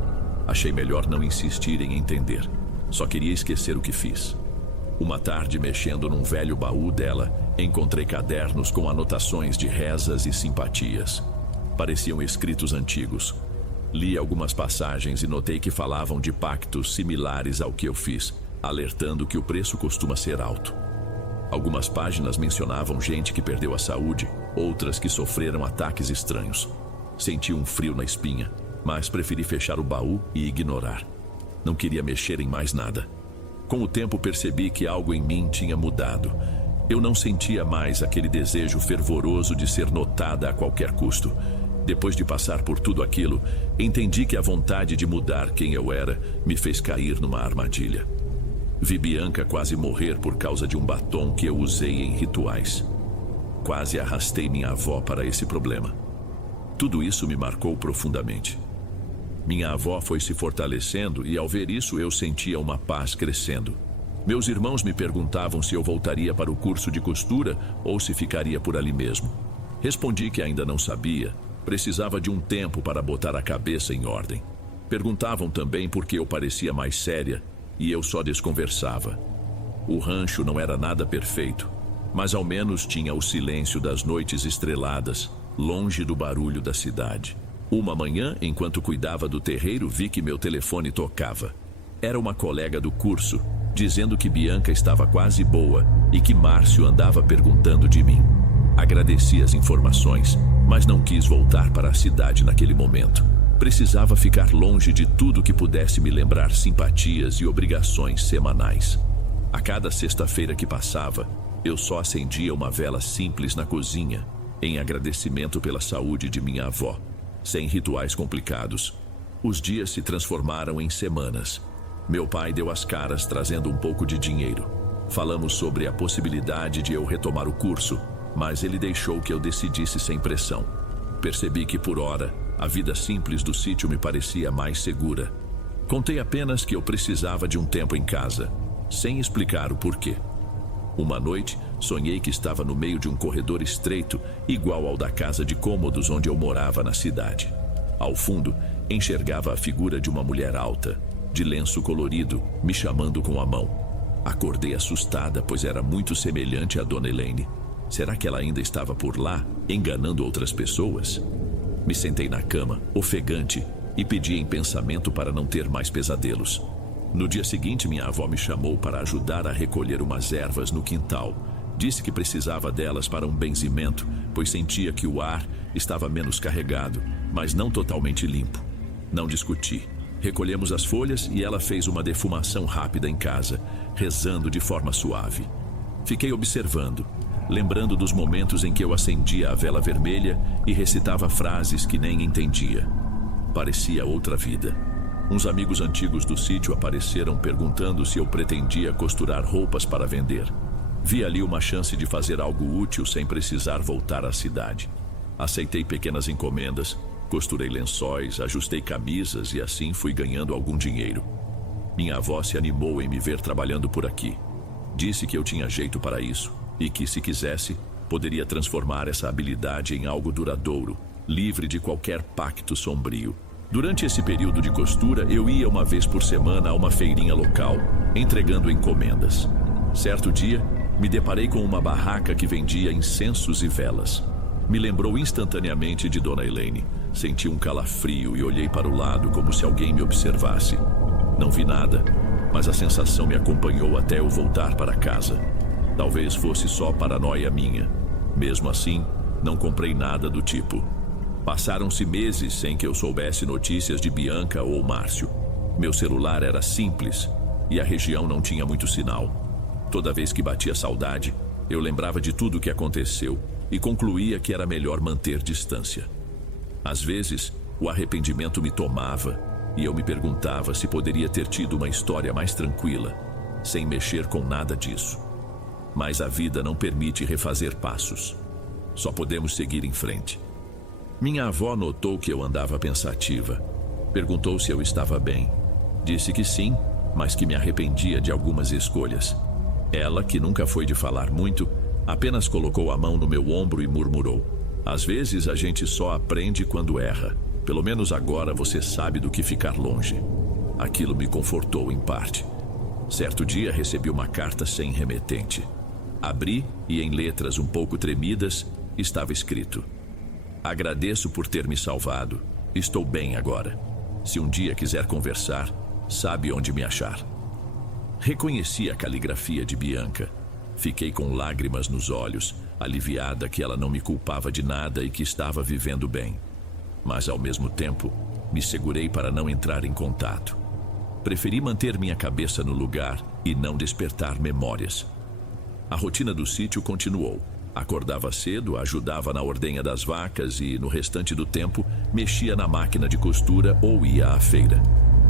Achei melhor não insistir em entender. Só queria esquecer o que fiz. Uma tarde, mexendo num velho baú dela, encontrei cadernos com anotações de rezas e simpatias. Pareciam escritos antigos. Li algumas passagens e notei que falavam de pactos similares ao que eu fiz, alertando que o preço costuma ser alto. Algumas páginas mencionavam gente que perdeu a saúde, outras que sofreram ataques estranhos. Senti um frio na espinha, mas preferi fechar o baú e ignorar. Não queria mexer em mais nada. Com o tempo percebi que algo em mim tinha mudado. Eu não sentia mais aquele desejo fervoroso de ser notada a qualquer custo. Depois de passar por tudo aquilo, entendi que a vontade de mudar quem eu era me fez cair numa armadilha. Vi Bianca quase morrer por causa de um batom que eu usei em rituais. Quase arrastei minha avó para esse problema. Tudo isso me marcou profundamente. Minha avó foi se fortalecendo e, ao ver isso, eu sentia uma paz crescendo. Meus irmãos me perguntavam se eu voltaria para o curso de costura ou se ficaria por ali mesmo. Respondi que ainda não sabia, precisava de um tempo para botar a cabeça em ordem. Perguntavam também por que eu parecia mais séria e eu só desconversava. O rancho não era nada perfeito, mas ao menos tinha o silêncio das noites estreladas, longe do barulho da cidade. Uma manhã, enquanto cuidava do terreiro, vi que meu telefone tocava. Era uma colega do curso, dizendo que Bianca estava quase boa e que Márcio andava perguntando de mim. Agradeci as informações, mas não quis voltar para a cidade naquele momento. Precisava ficar longe de tudo que pudesse me lembrar simpatias e obrigações semanais. A cada sexta-feira que passava, eu só acendia uma vela simples na cozinha, em agradecimento pela saúde de minha avó, sem rituais complicados. Os dias se transformaram em semanas. Meu pai deu as caras trazendo um pouco de dinheiro. Falamos sobre a possibilidade de eu retomar o curso, mas ele deixou que eu decidisse sem pressão. Percebi que, por hora, a vida simples do sítio me parecia mais segura. Contei apenas que eu precisava de um tempo em casa, sem explicar o porquê. Uma noite, sonhei que estava no meio de um corredor estreito, igual ao da casa de cômodos onde eu morava na cidade. Ao fundo, enxergava a figura de uma mulher alta, de lenço colorido, me chamando com a mão. Acordei assustada, pois era muito semelhante à Dona Elaine. Será que ela ainda estava por lá, enganando outras pessoas? Me sentei na cama, ofegante, e pedi em pensamento para não ter mais pesadelos. No dia seguinte, minha avó me chamou para ajudar a recolher umas ervas no quintal. Disse que precisava delas para um benzimento, pois sentia que o ar estava menos carregado, mas não totalmente limpo. Não discuti. Recolhemos as folhas e ela fez uma defumação rápida em casa, rezando de forma suave. Fiquei observando, lembrando dos momentos em que eu acendia a vela vermelha e recitava frases que nem entendia. Parecia outra vida. Uns amigos antigos do sítio apareceram perguntando se eu pretendia costurar roupas para vender. Vi ali uma chance de fazer algo útil sem precisar voltar à cidade. Aceitei pequenas encomendas, costurei lençóis, ajustei camisas e assim fui ganhando algum dinheiro. Minha avó se animou em me ver trabalhando por aqui. Disse que eu tinha jeito para isso e que, se quisesse, poderia transformar essa habilidade em algo duradouro, livre de qualquer pacto sombrio. Durante esse período de costura, eu ia uma vez por semana a uma feirinha local, entregando encomendas. Certo dia, me deparei com uma barraca que vendia incensos e velas. Me lembrou instantaneamente de Dona Elaine. Senti um calafrio e olhei para o lado como se alguém me observasse. Não vi nada, mas a sensação me acompanhou até eu voltar para casa. Talvez fosse só paranoia minha. Mesmo assim, não comprei nada do tipo. Passaram-se meses sem que eu soubesse notícias de Bianca ou Márcio. Meu celular era simples e a região não tinha muito sinal. Toda vez que batia saudade, eu lembrava de tudo o que aconteceu e concluía que era melhor manter distância. Às vezes, o arrependimento me tomava e eu me perguntava se poderia ter tido uma história mais tranquila, sem mexer com nada disso. Mas a vida não permite refazer passos. Só podemos seguir em frente. Minha avó notou que eu andava pensativa. Perguntou se eu estava bem. Disse que sim, mas que me arrependia de algumas escolhas. Ela, que nunca foi de falar muito, apenas colocou a mão no meu ombro e murmurou: "Às vezes a gente só aprende quando erra. Pelo menos agora você sabe do que ficar longe." Aquilo me confortou em parte. Certo dia recebi uma carta sem remetente. Abri e, em letras um pouco tremidas, estava escrito: "Agradeço por ter me salvado. Estou bem agora. Se um dia quiser conversar, sabe onde me achar." Reconheci a caligrafia de Bianca. Fiquei com lágrimas nos olhos, aliviada que ela não me culpava de nada e que estava vivendo bem. Mas, ao mesmo tempo, me segurei para não entrar em contato. Preferi manter minha cabeça no lugar e não despertar memórias. A rotina do sítio continuou. Acordava cedo, ajudava na ordenha das vacas e, no restante do tempo, mexia na máquina de costura ou ia à feira.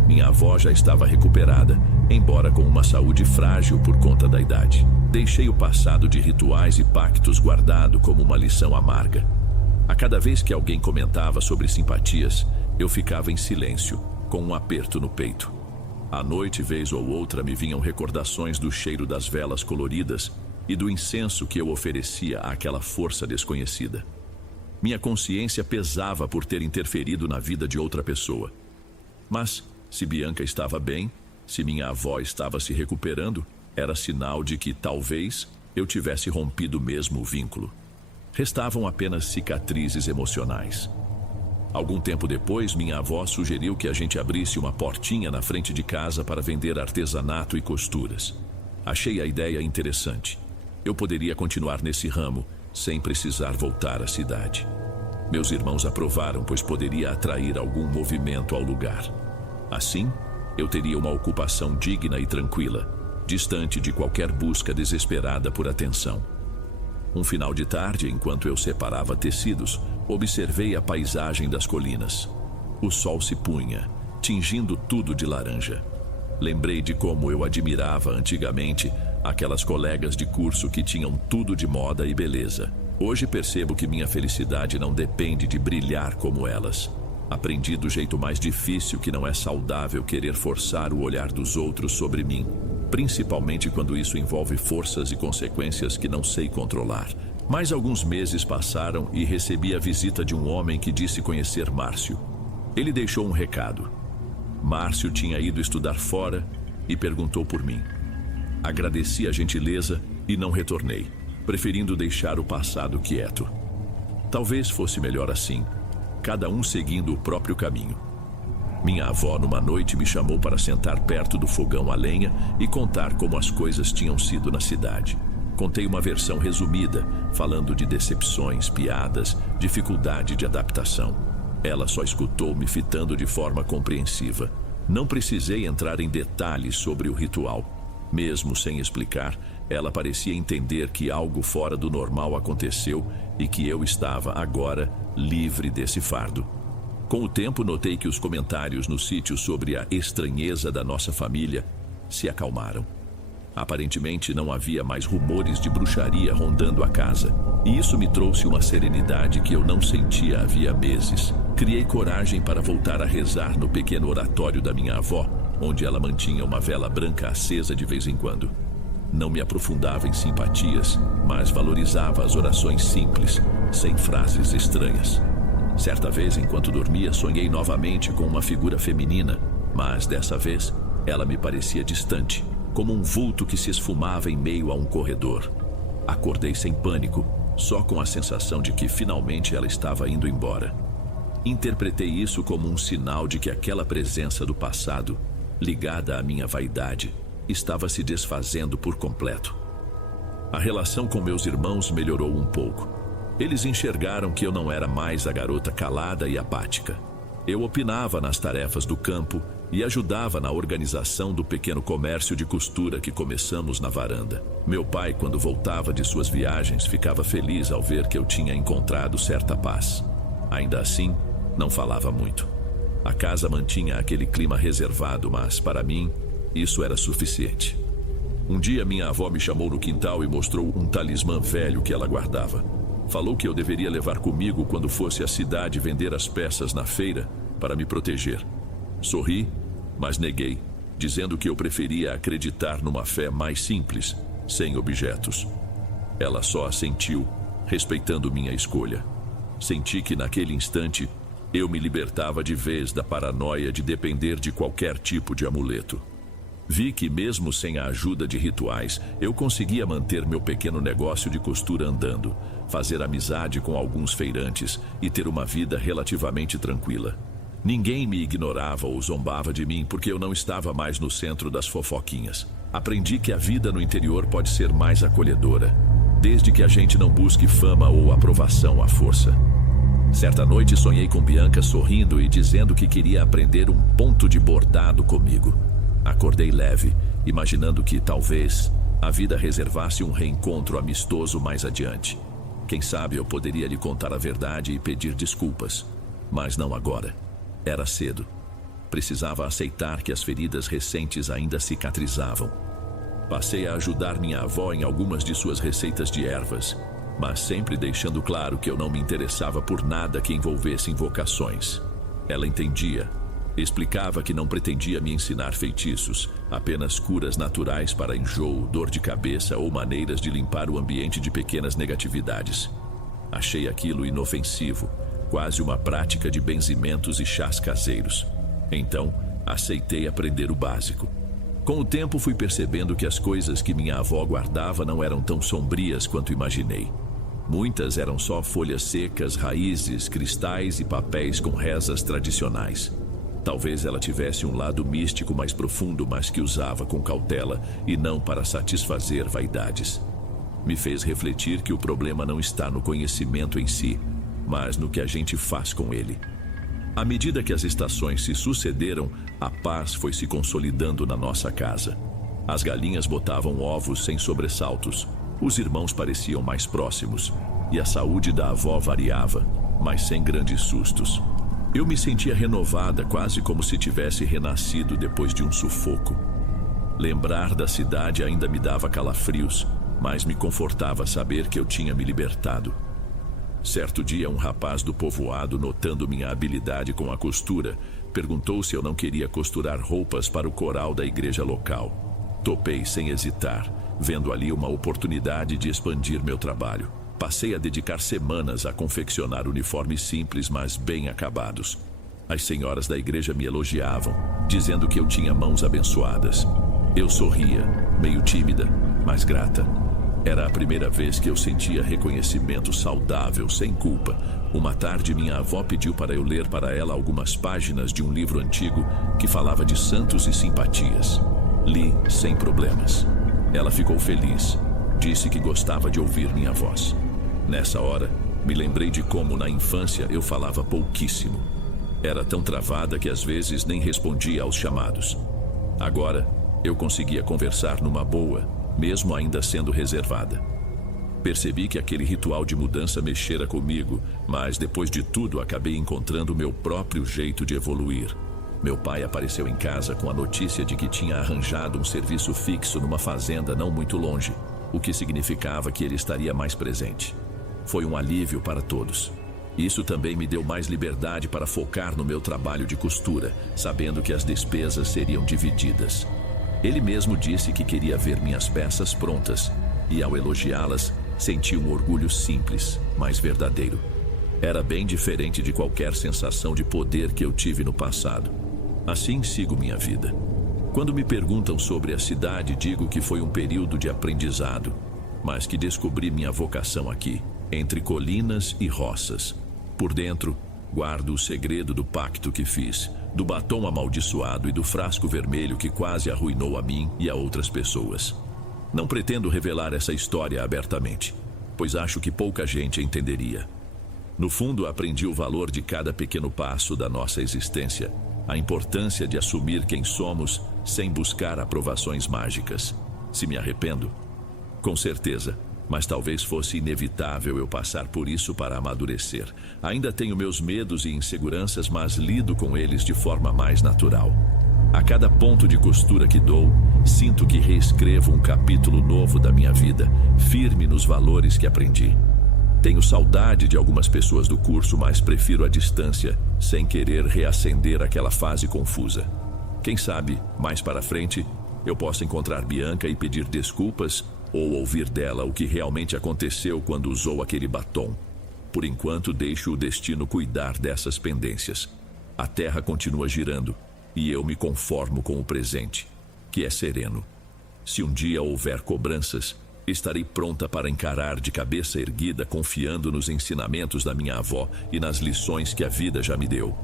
Minha avó já estava recuperada, embora com uma saúde frágil por conta da idade. Deixei o passado de rituais e pactos guardado como uma lição amarga. A cada vez que alguém comentava sobre simpatias, eu ficava em silêncio, com um aperto no peito. À noite, vez ou outra, me vinham recordações do cheiro das velas coloridas e do incenso que eu oferecia àquela força desconhecida. Minha consciência pesava por ter interferido na vida de outra pessoa. Mas, se Bianca estava bem, se minha avó estava se recuperando, era sinal de que, talvez, eu tivesse rompido mesmo o vínculo. Restavam apenas cicatrizes emocionais. Algum tempo depois, minha avó sugeriu que a gente abrisse uma portinha na frente de casa para vender artesanato e costuras. Achei a ideia interessante. Eu poderia continuar nesse ramo, sem precisar voltar à cidade. Meus irmãos aprovaram, pois poderia atrair algum movimento ao lugar. Assim, eu teria uma ocupação digna e tranquila, distante de qualquer busca desesperada por atenção. Um final de tarde, enquanto eu separava tecidos, observei a paisagem das colinas. O sol se punha, tingindo tudo de laranja. Lembrei de como eu admirava antigamente aquelas colegas de curso que tinham tudo de moda e beleza. Hoje percebo que minha felicidade não depende de brilhar como elas. Aprendi do jeito mais difícil que não é saudável querer forçar o olhar dos outros sobre mim, principalmente quando isso envolve forças e consequências que não sei controlar. Mais alguns meses passaram e recebi a visita de um homem que disse conhecer Márcio. Ele deixou um recado. Márcio tinha ido estudar fora e perguntou por mim. Agradeci a gentileza e não retornei, preferindo deixar o passado quieto. Talvez fosse melhor assim, cada um seguindo o próprio caminho. Minha avó, numa noite, me chamou para sentar perto do fogão a lenha e contar como as coisas tinham sido na cidade. Contei uma versão resumida, falando de decepções, piadas, dificuldade de adaptação. Ela só escutou, me fitando de forma compreensiva. Não precisei entrar em detalhes sobre o ritual. Mesmo sem explicar, ela parecia entender que algo fora do normal aconteceu e que eu estava, agora, livre desse fardo. Com o tempo, notei que os comentários no sítio sobre a estranheza da nossa família se acalmaram. Aparentemente, não havia mais rumores de bruxaria rondando a casa, e isso me trouxe uma serenidade que eu não sentia havia meses. Criei coragem para voltar a rezar no pequeno oratório da minha avó, onde ela mantinha uma vela branca acesa de vez em quando. Não me aprofundava em simpatias, mas valorizava as orações simples, sem frases estranhas. Certa vez, enquanto dormia, sonhei novamente com uma figura feminina, mas dessa vez ela me parecia distante, como um vulto que se esfumava em meio a um corredor. Acordei sem pânico, só com a sensação de que finalmente ela estava indo embora. Interpretei isso como um sinal de que aquela presença do passado, ligada à minha vaidade, estava se desfazendo por completo. A relação com meus irmãos melhorou um pouco. Eles enxergaram que eu não era mais a garota calada e apática. Eu opinava nas tarefas do campo e ajudava na organização do pequeno comércio de costura que começamos na varanda. Meu pai, quando voltava de suas viagens, ficava feliz ao ver que eu tinha encontrado certa paz. Ainda assim, não falava muito. A casa mantinha aquele clima reservado, mas, para mim, isso era suficiente. Um dia, minha avó me chamou no quintal e mostrou um talismã velho que ela guardava. Falou que eu deveria levar comigo quando fosse à cidade vender as peças na feira para me proteger. Sorri, mas neguei, dizendo que eu preferia acreditar numa fé mais simples, sem objetos. Ela só assentiu, respeitando minha escolha. Senti que naquele instante eu me libertava de vez da paranoia de depender de qualquer tipo de amuleto. Vi que mesmo sem a ajuda de rituais, eu conseguia manter meu pequeno negócio de costura andando, fazer amizade com alguns feirantes e ter uma vida relativamente tranquila. Ninguém me ignorava ou zombava de mim porque eu não estava mais no centro das fofoquinhas. Aprendi que a vida no interior pode ser mais acolhedora, desde que a gente não busque fama ou aprovação à força. Certa noite sonhei com Bianca sorrindo e dizendo que queria aprender um ponto de bordado comigo. Acordei leve, imaginando que, talvez, a vida reservasse um reencontro amistoso mais adiante. Quem sabe eu poderia lhe contar a verdade e pedir desculpas, mas não agora. Era cedo. Precisava aceitar que as feridas recentes ainda cicatrizavam. Passei a ajudar minha avó em algumas de suas receitas de ervas, mas sempre deixando claro que eu não me interessava por nada que envolvesse invocações. Ela entendia, Explicava que não pretendia me ensinar feitiços, apenas curas naturais para enjoo, dor de cabeça ou maneiras de limpar o ambiente de pequenas negatividades. Achei aquilo inofensivo, quase uma prática de benzimentos e chás caseiros. Então, aceitei aprender o básico. Com o tempo fui percebendo que as coisas que minha avó guardava não eram tão sombrias quanto imaginei. Muitas eram só folhas secas, raízes, cristais e papéis com rezas tradicionais. Talvez ela tivesse um lado místico mais profundo, mas que usava com cautela e não para satisfazer vaidades. Me fez refletir que o problema não está no conhecimento em si, mas no que a gente faz com ele. À medida que as estações se sucederam, a paz foi se consolidando na nossa casa. As galinhas botavam ovos sem sobressaltos, os irmãos pareciam mais próximos, e a saúde da avó variava, mas sem grandes sustos. Eu me sentia renovada, quase como se tivesse renascido depois de um sufoco. Lembrar da cidade ainda me dava calafrios, mas me confortava saber que eu tinha me libertado. Certo dia, um rapaz do povoado, notando minha habilidade com a costura, perguntou se eu não queria costurar roupas para o coral da igreja local. Topei sem hesitar, vendo ali uma oportunidade de expandir meu trabalho. Passei a dedicar semanas a confeccionar uniformes simples, mas bem acabados. As senhoras da igreja me elogiavam, dizendo que eu tinha mãos abençoadas. Eu sorria, meio tímida, mas grata. Era a primeira vez que eu sentia reconhecimento saudável, sem culpa. Uma tarde, minha avó pediu para eu ler para ela algumas páginas de um livro antigo que falava de santos e simpatias. Li sem problemas. Ela ficou feliz. Disse que gostava de ouvir minha voz. Nessa hora, me lembrei de como na infância eu falava pouquíssimo. Era tão travada que às vezes nem respondia aos chamados. Agora, eu conseguia conversar numa boa, mesmo ainda sendo reservada. Percebi que aquele ritual de mudança mexera comigo, mas depois de tudo acabei encontrando o meu próprio jeito de evoluir. Meu pai apareceu em casa com a notícia de que tinha arranjado um serviço fixo numa fazenda não muito longe, o que significava que ele estaria mais presente. Foi um alívio para todos. Isso também me deu mais liberdade para focar no meu trabalho de costura, sabendo que as despesas seriam divididas. Ele mesmo disse que queria ver minhas peças prontas, e ao elogiá-las, senti um orgulho simples, mas verdadeiro. Era bem diferente de qualquer sensação de poder que eu tive no passado. Assim sigo minha vida. Quando me perguntam sobre a cidade, digo que foi um período de aprendizado, mas que descobri minha vocação aqui, entre colinas e roças. Por dentro, guardo o segredo do pacto que fiz, do batom amaldiçoado e do frasco vermelho que quase arruinou a mim e a outras pessoas. Não pretendo revelar essa história abertamente, pois acho que pouca gente entenderia. No fundo, aprendi o valor de cada pequeno passo da nossa existência, a importância de assumir quem somos sem buscar aprovações mágicas. Se me arrependo? Com certeza. Mas talvez fosse inevitável eu passar por isso para amadurecer. Ainda tenho meus medos e inseguranças, mas lido com eles de forma mais natural. A cada ponto de costura que dou, sinto que reescrevo um capítulo novo da minha vida, firme nos valores que aprendi. Tenho saudade de algumas pessoas do curso, mas prefiro a distância, sem querer reacender aquela fase confusa. Quem sabe, mais para frente, eu possa encontrar Bianca e pedir desculpas, ou ouvir dela o que realmente aconteceu quando usou aquele batom. Por enquanto, deixo o destino cuidar dessas pendências. A terra continua girando, e eu me conformo com o presente, que é sereno. Se um dia houver cobranças, estarei pronta para encarar de cabeça erguida, confiando nos ensinamentos da minha avó e nas lições que a vida já me deu.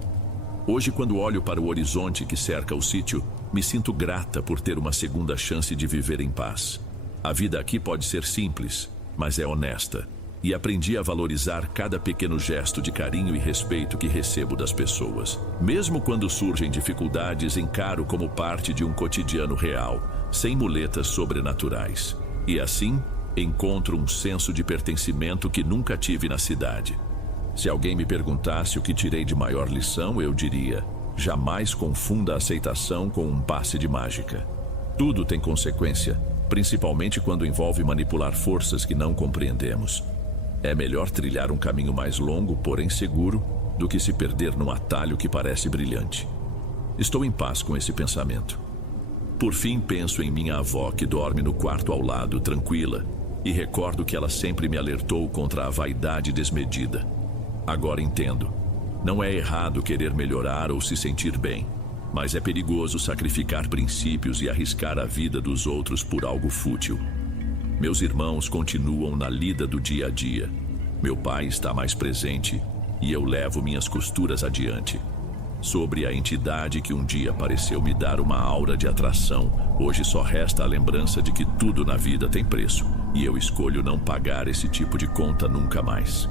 Hoje, quando olho para o horizonte que cerca o sítio, me sinto grata por ter uma segunda chance de viver em paz. A vida aqui pode ser simples, mas é honesta, e aprendi a valorizar cada pequeno gesto de carinho e respeito que recebo das pessoas. Mesmo quando surgem dificuldades, encaro como parte de um cotidiano real, sem muletas sobrenaturais. E assim, encontro um senso de pertencimento que nunca tive na cidade. Se alguém me perguntasse o que tirei de maior lição, eu diria: jamais confunda a aceitação com um passe de mágica. Tudo tem consequência, principalmente quando envolve manipular forças que não compreendemos. É melhor trilhar um caminho mais longo, porém seguro, do que se perder num atalho que parece brilhante. Estou em paz com esse pensamento. Por fim, penso em minha avó que dorme no quarto ao lado, tranquila, e recordo que ela sempre me alertou contra a vaidade desmedida. Agora entendo. Não é errado querer melhorar ou se sentir bem, mas é perigoso sacrificar princípios e arriscar a vida dos outros por algo fútil. Meus irmãos continuam na lida do dia a dia. Meu pai está mais presente e eu levo minhas costuras adiante. Sobre a entidade que um dia pareceu me dar uma aura de atração, hoje só resta a lembrança de que tudo na vida tem preço, e eu escolho não pagar esse tipo de conta nunca mais.